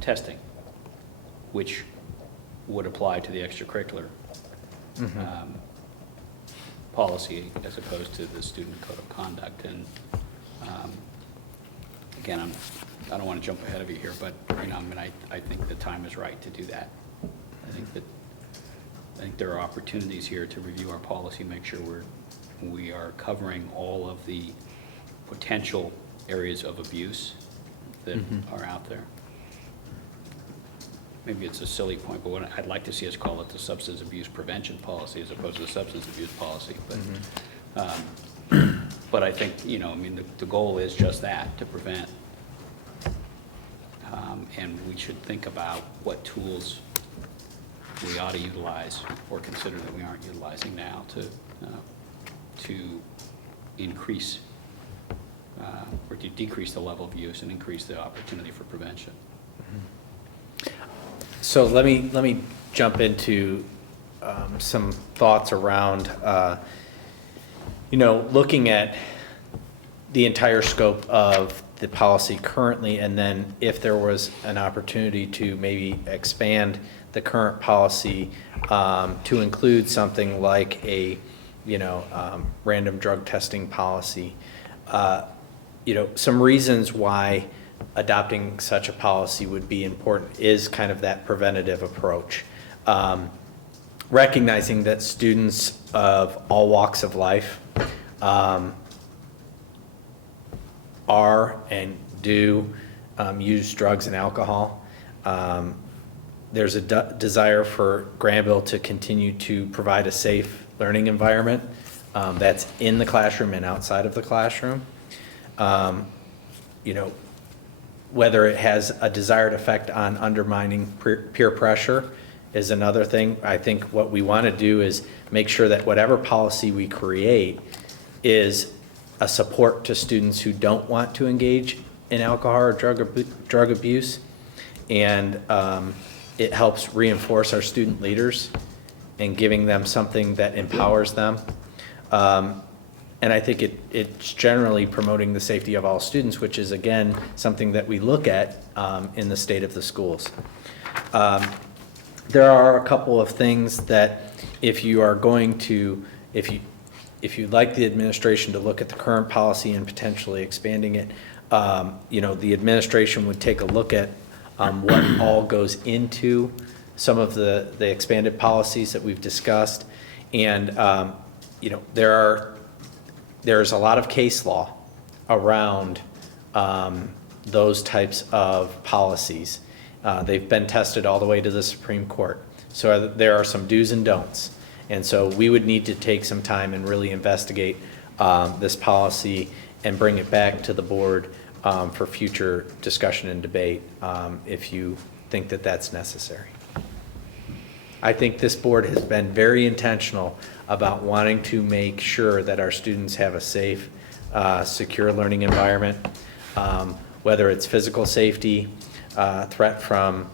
testing, which would apply to the extracurricular policy as opposed to the student code of conduct. And again, I don't want to jump ahead of you here, but I think the time is right to do that. I think there are opportunities here to review our policy, make sure we are covering all of the potential areas of abuse that are out there. Maybe it's a silly point, but I'd like to see us call it the substance abuse prevention policy as opposed to the substance abuse policy. But I think, the goal is just that, to prevent. And we should think about what tools we ought to utilize or consider that we aren't utilizing now to increase or to decrease the level of use and increase the opportunity for prevention. So let me jump into some thoughts around looking at the entire scope of the policy currently, and then if there was an opportunity to maybe expand the current policy to include something like a random drug testing policy. Some reasons why adopting such a policy would be important is kind of that preventative approach. Recognizing that students of all walks of life are and do use drugs and alcohol. There's a desire for Grandville to continue to provide a safe learning environment that's in the classroom and outside of the classroom. Whether it has a desired effect on undermining peer pressure is another thing. I think what we want to do is make sure that whatever policy we create is a support to students who don't want to engage in alcohol or drug abuse, and it helps reinforce our student leaders and giving them something that empowers them. And I think it's generally promoting the safety of all students, which is, again, something that we look at in the state of the schools. There are a couple of things that if you are going to if you'd like the administration to look at the current policy and potentially expanding it, the administration would take a look at what all goes into some of the expanded policies that we've discussed. And, there's a lot of case law around those types of policies. They've been tested all the way to the Supreme Court. So there are some do's and don'ts. And so we would need to take some time and really investigate this policy and bring it back to the board for future discussion and debate if you think that that's necessary. I think this board has been very intentional about wanting to make sure that our students have a safe, secure learning environment, whether it's physical safety, threat from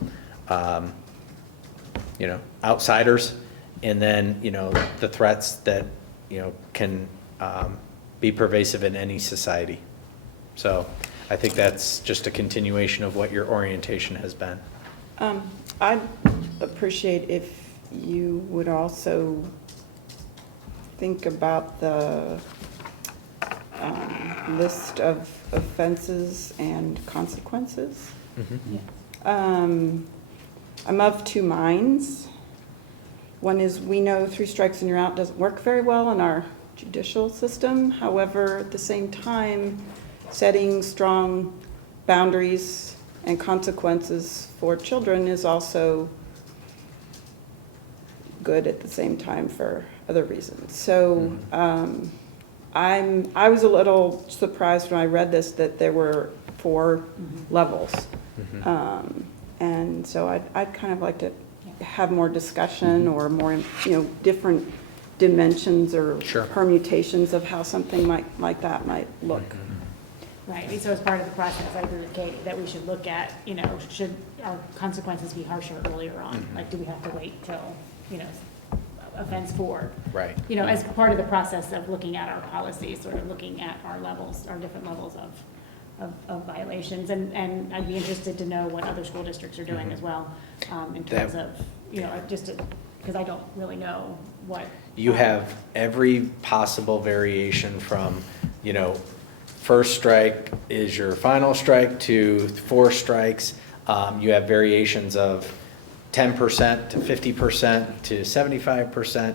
outsiders, and then the threats that can be pervasive in any society. So I think that's just a continuation of what your orientation has been. I'd appreciate if you would also think about the list of offenses and consequences. I'm of two minds. One is, we know 3 strikes and you're out doesn't work very well in our judicial system. However, at the same time, setting strong boundaries and consequences for children is also good at the same time for other reasons. So I was a little surprised when I read this that there were 4 levels. And so I'd kind of like to have more discussion or more, different dimensions or permutations of how something like that might look. Right, so as part of the process, I agree with Kate, that we should look at, should our consequences be harsher earlier on? Like, do we have to wait till, offense 4? Right. As part of the process of looking at our policies, sort of looking at our levels, our different levels of violations. And I'd be interested to know what other school districts are doing as well, in terms of, just because I don't really know what. You have every possible variation from, first strike is your final strike to 4 strikes. You have variations of 10% to 50% to 75%.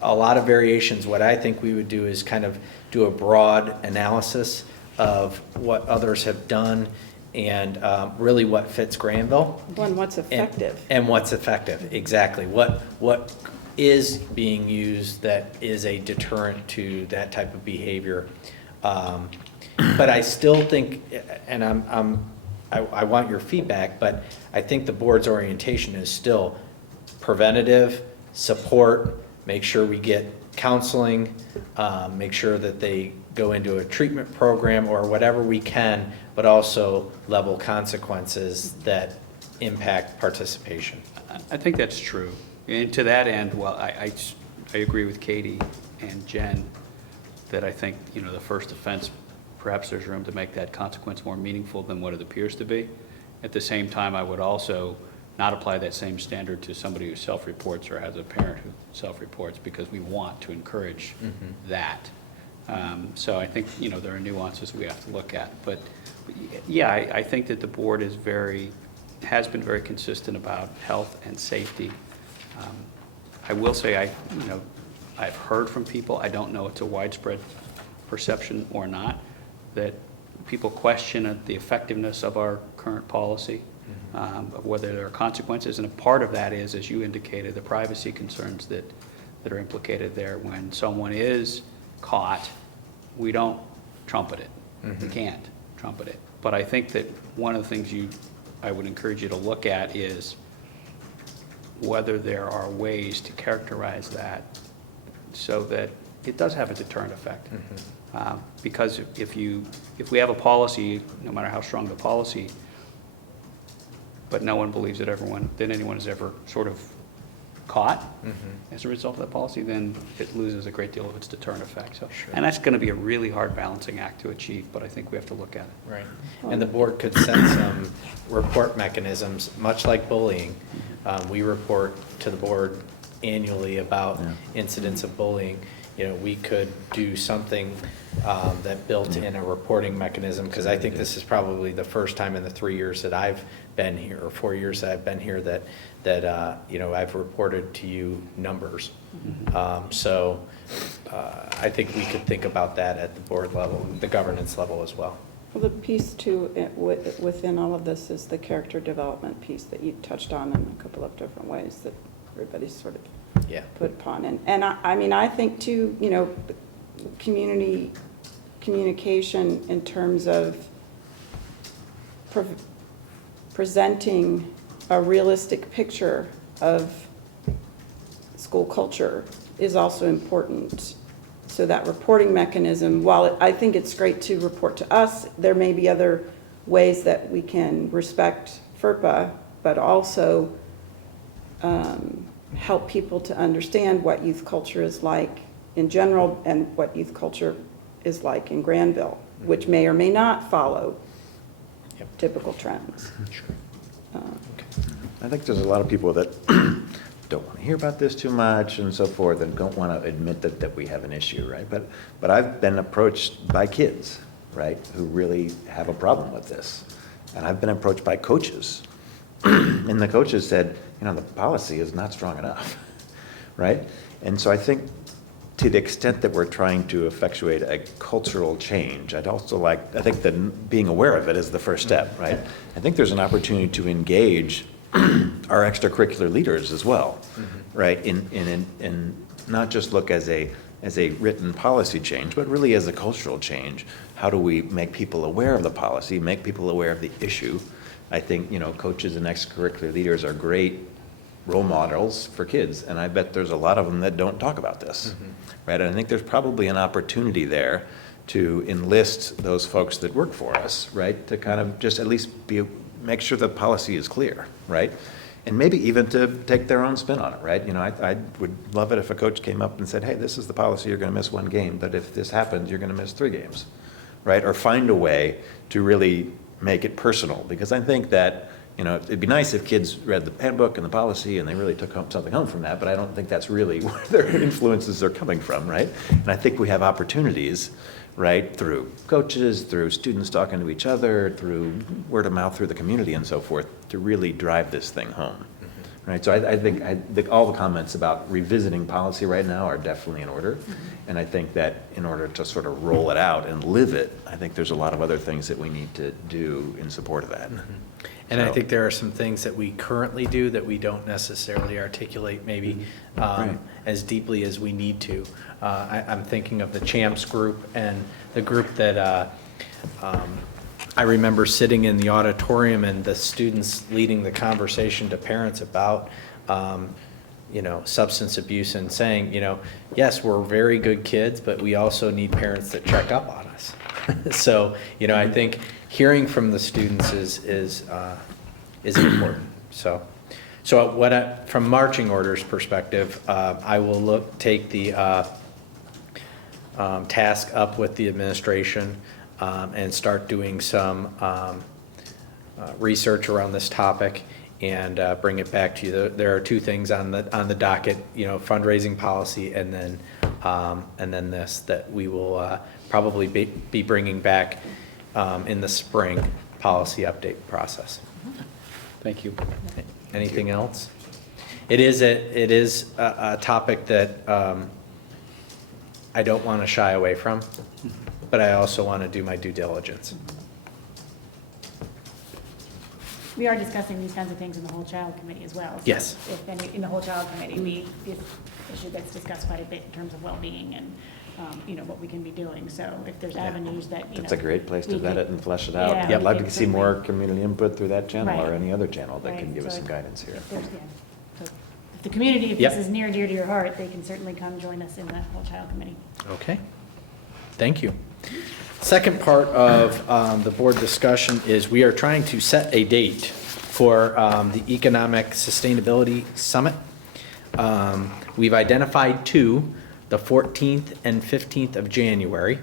A lot of variations. What I think we would do is kind of do a broad analysis of what others have done and really what fits Grandville. And what's effective. And what's effective, exactly. What is being used that is a deterrent to that type of behavior. But I still think, and I want your feedback, but I think the board's orientation is still preventative, support, make sure we get counseling, make sure that they go into a treatment program or whatever we can, but also level consequences that impact participation. I think that's true. And to that end, well, I agree with Katie and Jen that I think, the first offense, perhaps there's room to make that consequence more meaningful than what it appears to be. At the same time, I would also not apply that same standard to somebody who self-reports or has a parent who self-reports, because we want to encourage that. So I think, there are nuances we have to look at. But yeah, I think that the board has been very consistent about health and safety. I will say, I've heard from people, I don't know it's a widespread perception or not, that people question the effectiveness of our current policy, of whether there are consequences. And a part of that is, as you indicated, the privacy concerns that are implicated there. When someone is caught, we don't trumpet it. We can't trumpet it. But I think that one of the things I would encourage you to look at is whether there are ways to characterize that so that it does have a deterrent effect. Because if we have a policy, no matter how strong the policy, but no one believes that anyone is ever sort of caught as a result of that policy, then it loses a great deal of its deterrent effect. So, and that's going to be a really hard balancing act to achieve, but I think we have to look at it. Right. And the board could set some report mechanisms, much like bullying. We report to the board annually about Yeah. incidents of bullying, we could do something that built in a reporting mechanism, because I think this is probably the first time in the 3 years that I've been here, or 4 years that I've been here, that I've reported to you numbers. So I think we could think about that at the board level, the governance level as well. Well, the piece too, within all of this is the character development piece that you touched on in a couple of different ways that everybody's sort of Yeah. put upon. And I mean, I think too, communication in terms of presenting a realistic picture of school culture is also important. So that reporting mechanism, while I think it's great to report to us, there may be other ways that we can respect FERPA, but also help people to understand what youth culture is like in general and what youth culture is like in Grandville, which may or may not follow typical trends. I think there's a lot of people that don't want to hear about this too much and so forth, and don't want to admit that we have an issue, right? But I've been approached by kids, right, who really have a problem with this. And I've been approached by coaches. And the coaches said, the policy is not strong enough, right? And so I think to the extent that we're trying to effectuate a cultural change, I think that being aware of it is the first step, right? I think there's an opportunity to engage our extracurricular leaders as well, right? In not just look as a written policy change, but really as a cultural change. How do we make people aware of the policy, make people aware of the issue? I think, coaches and extracurricular leaders are great role models for kids, and I bet there's a lot of them that don't talk about this, right? And I think there's probably an opportunity there to enlist those folks that work for us, right? To kind of just at least make sure the policy is clear, right? And maybe even to take their own spin on it, right? I would love it if a coach came up and said, hey, this is the policy, you're gonna miss one game, but if this happens, you're gonna miss 3 games, right? Or find a way to really make it personal, because I think that, it'd be nice if kids read the handbook and the policy and they really took something home from that, but I don't think that's really where their influences are coming from, right? And I think we have opportunities, right, through coaches, through students talking to each other, through word of mouth, through the community and so forth, to really drive this thing home, right? So I think all the comments about revisiting policy right now are definitely in order. And I think that in order to sort of roll it out and live it, I think there's a lot of other things that we need to do in support of that. And I think there are some things that we currently do that we don't necessarily articulate maybe as deeply as we need to. I'm thinking of the CHAMPS group and the group that I remember sitting in the auditorium and the students leading the conversation to parents about substance abuse and saying, yes, we're very good kids, but we also need parents that check up on us. So, I think hearing from the students is important. So from marching orders perspective, I will take the task up with the administration and start doing some research around this topic and bring it back to you. There are 2 things on the docket, fundraising policy and then this that we will probably be bringing back in the spring policy update process. Thank you. Anything else? It is a topic that I don't want to shy away from, but I also want to do my due diligence. We are discussing these kinds of things in the whole child committee as well. So Yes. In the whole child committee, this issue gets discussed quite a bit in terms of well-being and, what we can be doing. So if there's avenues that, It's a great place to we vet could- it and flesh it out. Yeah, I'd we like could to see certainly- more community input through that channel or Right. any other channel that can Right, give us so some guidance here. If there's, so if the community, if Yep. this is near and dear to your heart, they can certainly come join us in the whole child committee. Okay, thank you. Second part of the board discussion is we are trying to set a date for the Economic Sustainability Summit. We've identified 2, the 14th and 15th of January.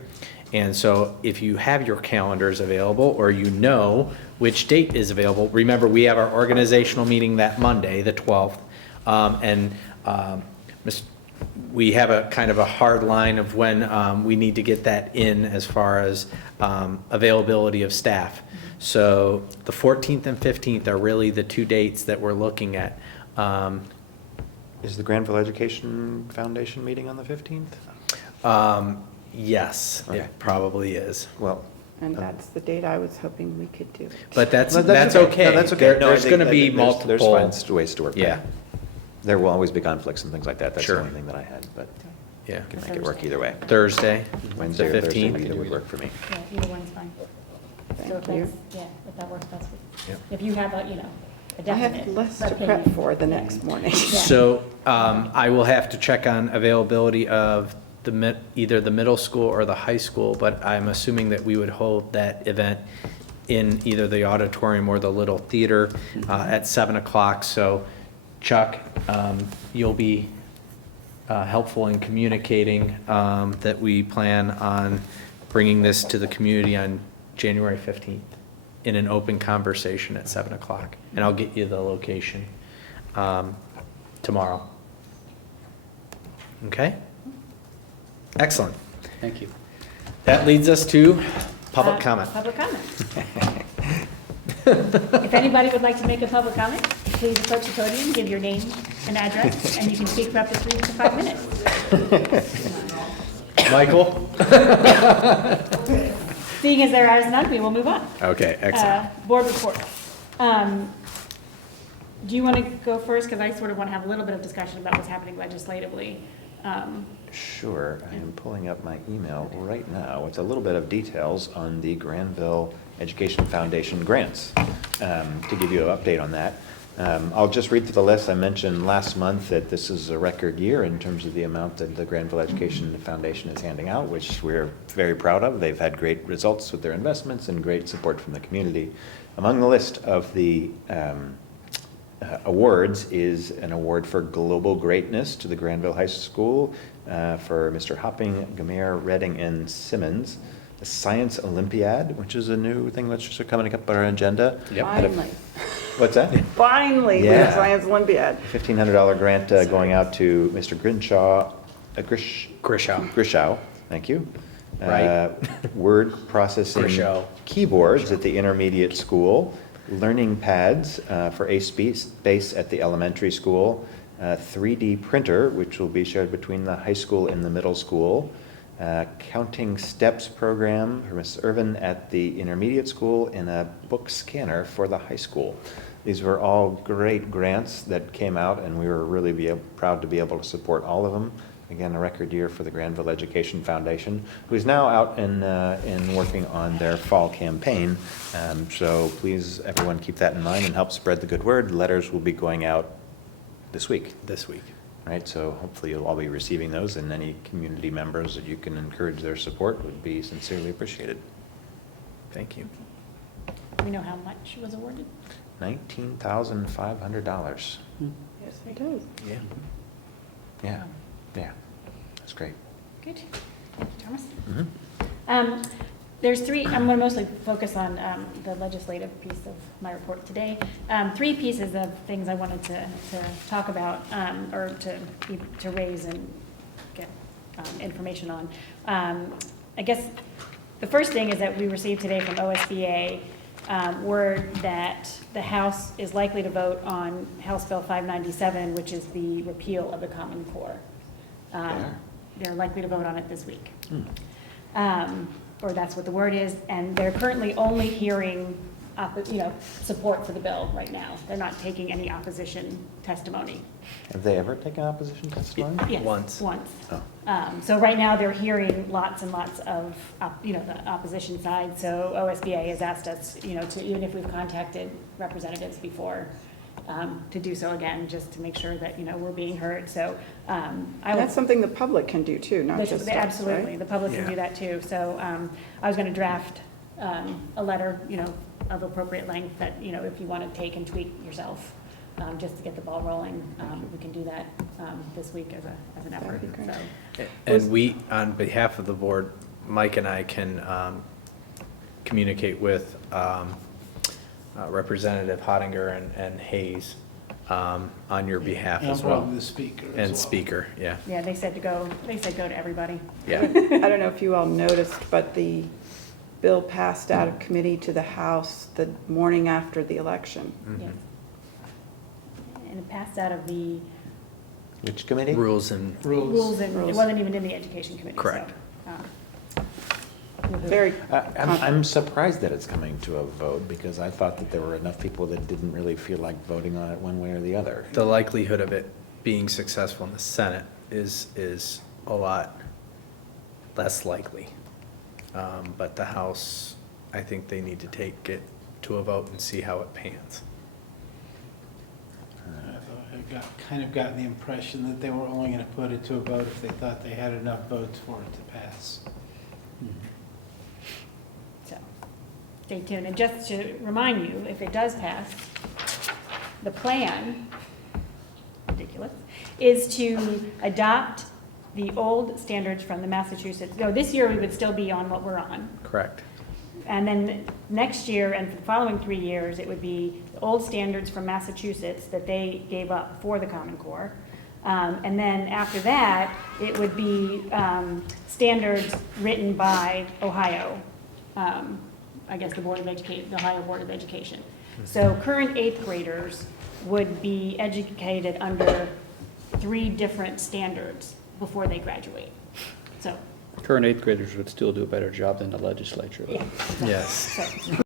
And so if you have your calendars available or which date is available, remember we have our organizational meeting that Monday, the 12th. And we have a kind of a hard line of when we need to get that in as far as availability of staff. So the 14th and 15th are really the two dates that we're looking at. Is the Grandville Education Foundation meeting on the 15th? Yes, Okay. it probably is. Well, And that's the date I was hoping we could do. But that's no, okay. No, that's okay. No, I There's think going to that be there's multiple. fine ways to work Yeah. that. There will always be conflicts and things like that. That's Sure. the only thing that I had, but Yeah. I can make it work either way. Thursday, Wednesday the or Thursday 15th. either would work for me. Yeah, either one's fine. So if Thank you. that's, yeah, if that works best for you. Yep. If you have a, you know, a I definite have less to opinion. prep for the next morning. Yeah. So I will have to check on availability of either the middle school or the high school, but I'm assuming that we would hold that event in either the auditorium or the little theater at 7 o'clock. So Chuck, you'll be helpful in communicating that we plan on bringing this to the community on January 15th in an open conversation at 7 o'clock. And I'll get you the location tomorrow. Okay? Excellent. Thank you. That leads us to public comment. Public comment. If anybody would like to make a public comment, please approach the podium, give your name and address, and you can speak for up to 3 to 5 minutes. Michael? Seeing as there is none, we will move on. Okay, excellent. Board report. Do you want to go first? Because I sort of want to have a little bit of discussion about what's happening legislatively. Sure, I am pulling up my email right now with a little bit of details on the Grandville Education Foundation grants. To give you an update on that, I'll just read through the list. I mentioned last month that this is a record year in terms of the amount that the Grandville Education Foundation is handing out, which we're very proud of. They've had great results with their investments and great support from the community. Among the list of the awards is an award for global greatness to the Grandville High School for Mr. Hopping, Gamer, Redding, and Simmons. The Science Olympiad, which is a new thing that's just coming up on our agenda. Yep. Finally. What's that? Finally, we Yeah. have Science Olympiad. $1,500 grant going out to Mr. Grishow, thank you. Right. Word processing Grishow. keyboards at the intermediate school, learning pads for Space at the elementary school, 3D printer, which will be shared between the high school and the middle school, counting steps program for Ms. Irvin at the intermediate school, and a book scanner for the high school. These were all great grants that came out, and we were really proud to be able to support all of them. Again, a record year for the Grandville Education Foundation, who is now out and working on their fall campaign. So please, everyone, keep that in mind and help spread the good word. Letters will be going out this week. Right, so hopefully you'll all be receiving those, and any community members that you can encourage their support would be sincerely appreciated. Thank you. Do we know how much was awarded? $19,500. Yes, we do. Yeah. Yeah, that's great. Good. Thank you, Thomas. Mhm. There's three, I'm going to mostly focus on the legislative piece of my report today. Three pieces of things I wanted to talk about or to raise and get information on. I guess the first thing is that we received today from OSBA word that the House is likely to vote on House Bill 597, which is the repeal of the Common Core. They're likely to vote on it this week. Or that's what the word is, and they're currently only hearing, support for the bill right now. They're not taking any opposition testimony. Have they ever taken opposition testimony? Yes, Once. Oh. So right now, they're hearing lots and lots of, the opposition side. So OSBA has asked us, to, even if we've contacted representatives before, to do so again, just to make sure that, we're being heard. So And that's something the public can do too, not just us, right? Absolutely, the public can Yeah. do that too. So I was going to draft a letter, of appropriate length that, if you want to take and tweak yourself, just to get the ball rolling, we can do that this week as an effort. That'd be great. So, And we, on behalf of the board, Mike and I can communicate with Representative Hottinger and Hayes on your behalf And as well. probably the speaker as And well. speaker, yeah, Yeah, they said go to everybody. yeah. I don't know if you all noticed, but the bill passed out of committee to the House the morning after the election. Yes. And it passed out of the Which committee? Rules and, rules and it Rules. wasn't even in the education committee. so, Correct. Very, I'm surprised that it's coming to a vote, because I thought that there were enough people that didn't really feel like voting on it one way or the other. the likelihood of it being successful in the Senate is a lot less likely. But the House, I think they need to take it to a vote and see how it pans. I kind of got the impression that they were only going to put it to a vote if they thought they had enough votes for it to pass. So, stay tuned. And just to remind you, if it does pass, the plan, ridiculous, is to adopt the old standards from the Massachusetts. So this year, we would still be on what we're on. Correct. And then next year and for the following 3 years, it would be the old standards from Massachusetts that they gave up for the Common Core. And then after that, it would be standards written by Ohio, I guess the Board of Education, the Ohio Board of Education. So current 8th graders would be educated under 3 different standards before they graduate. So, Current 8th graders would still do a better job than the legislature. yeah. Yes. So,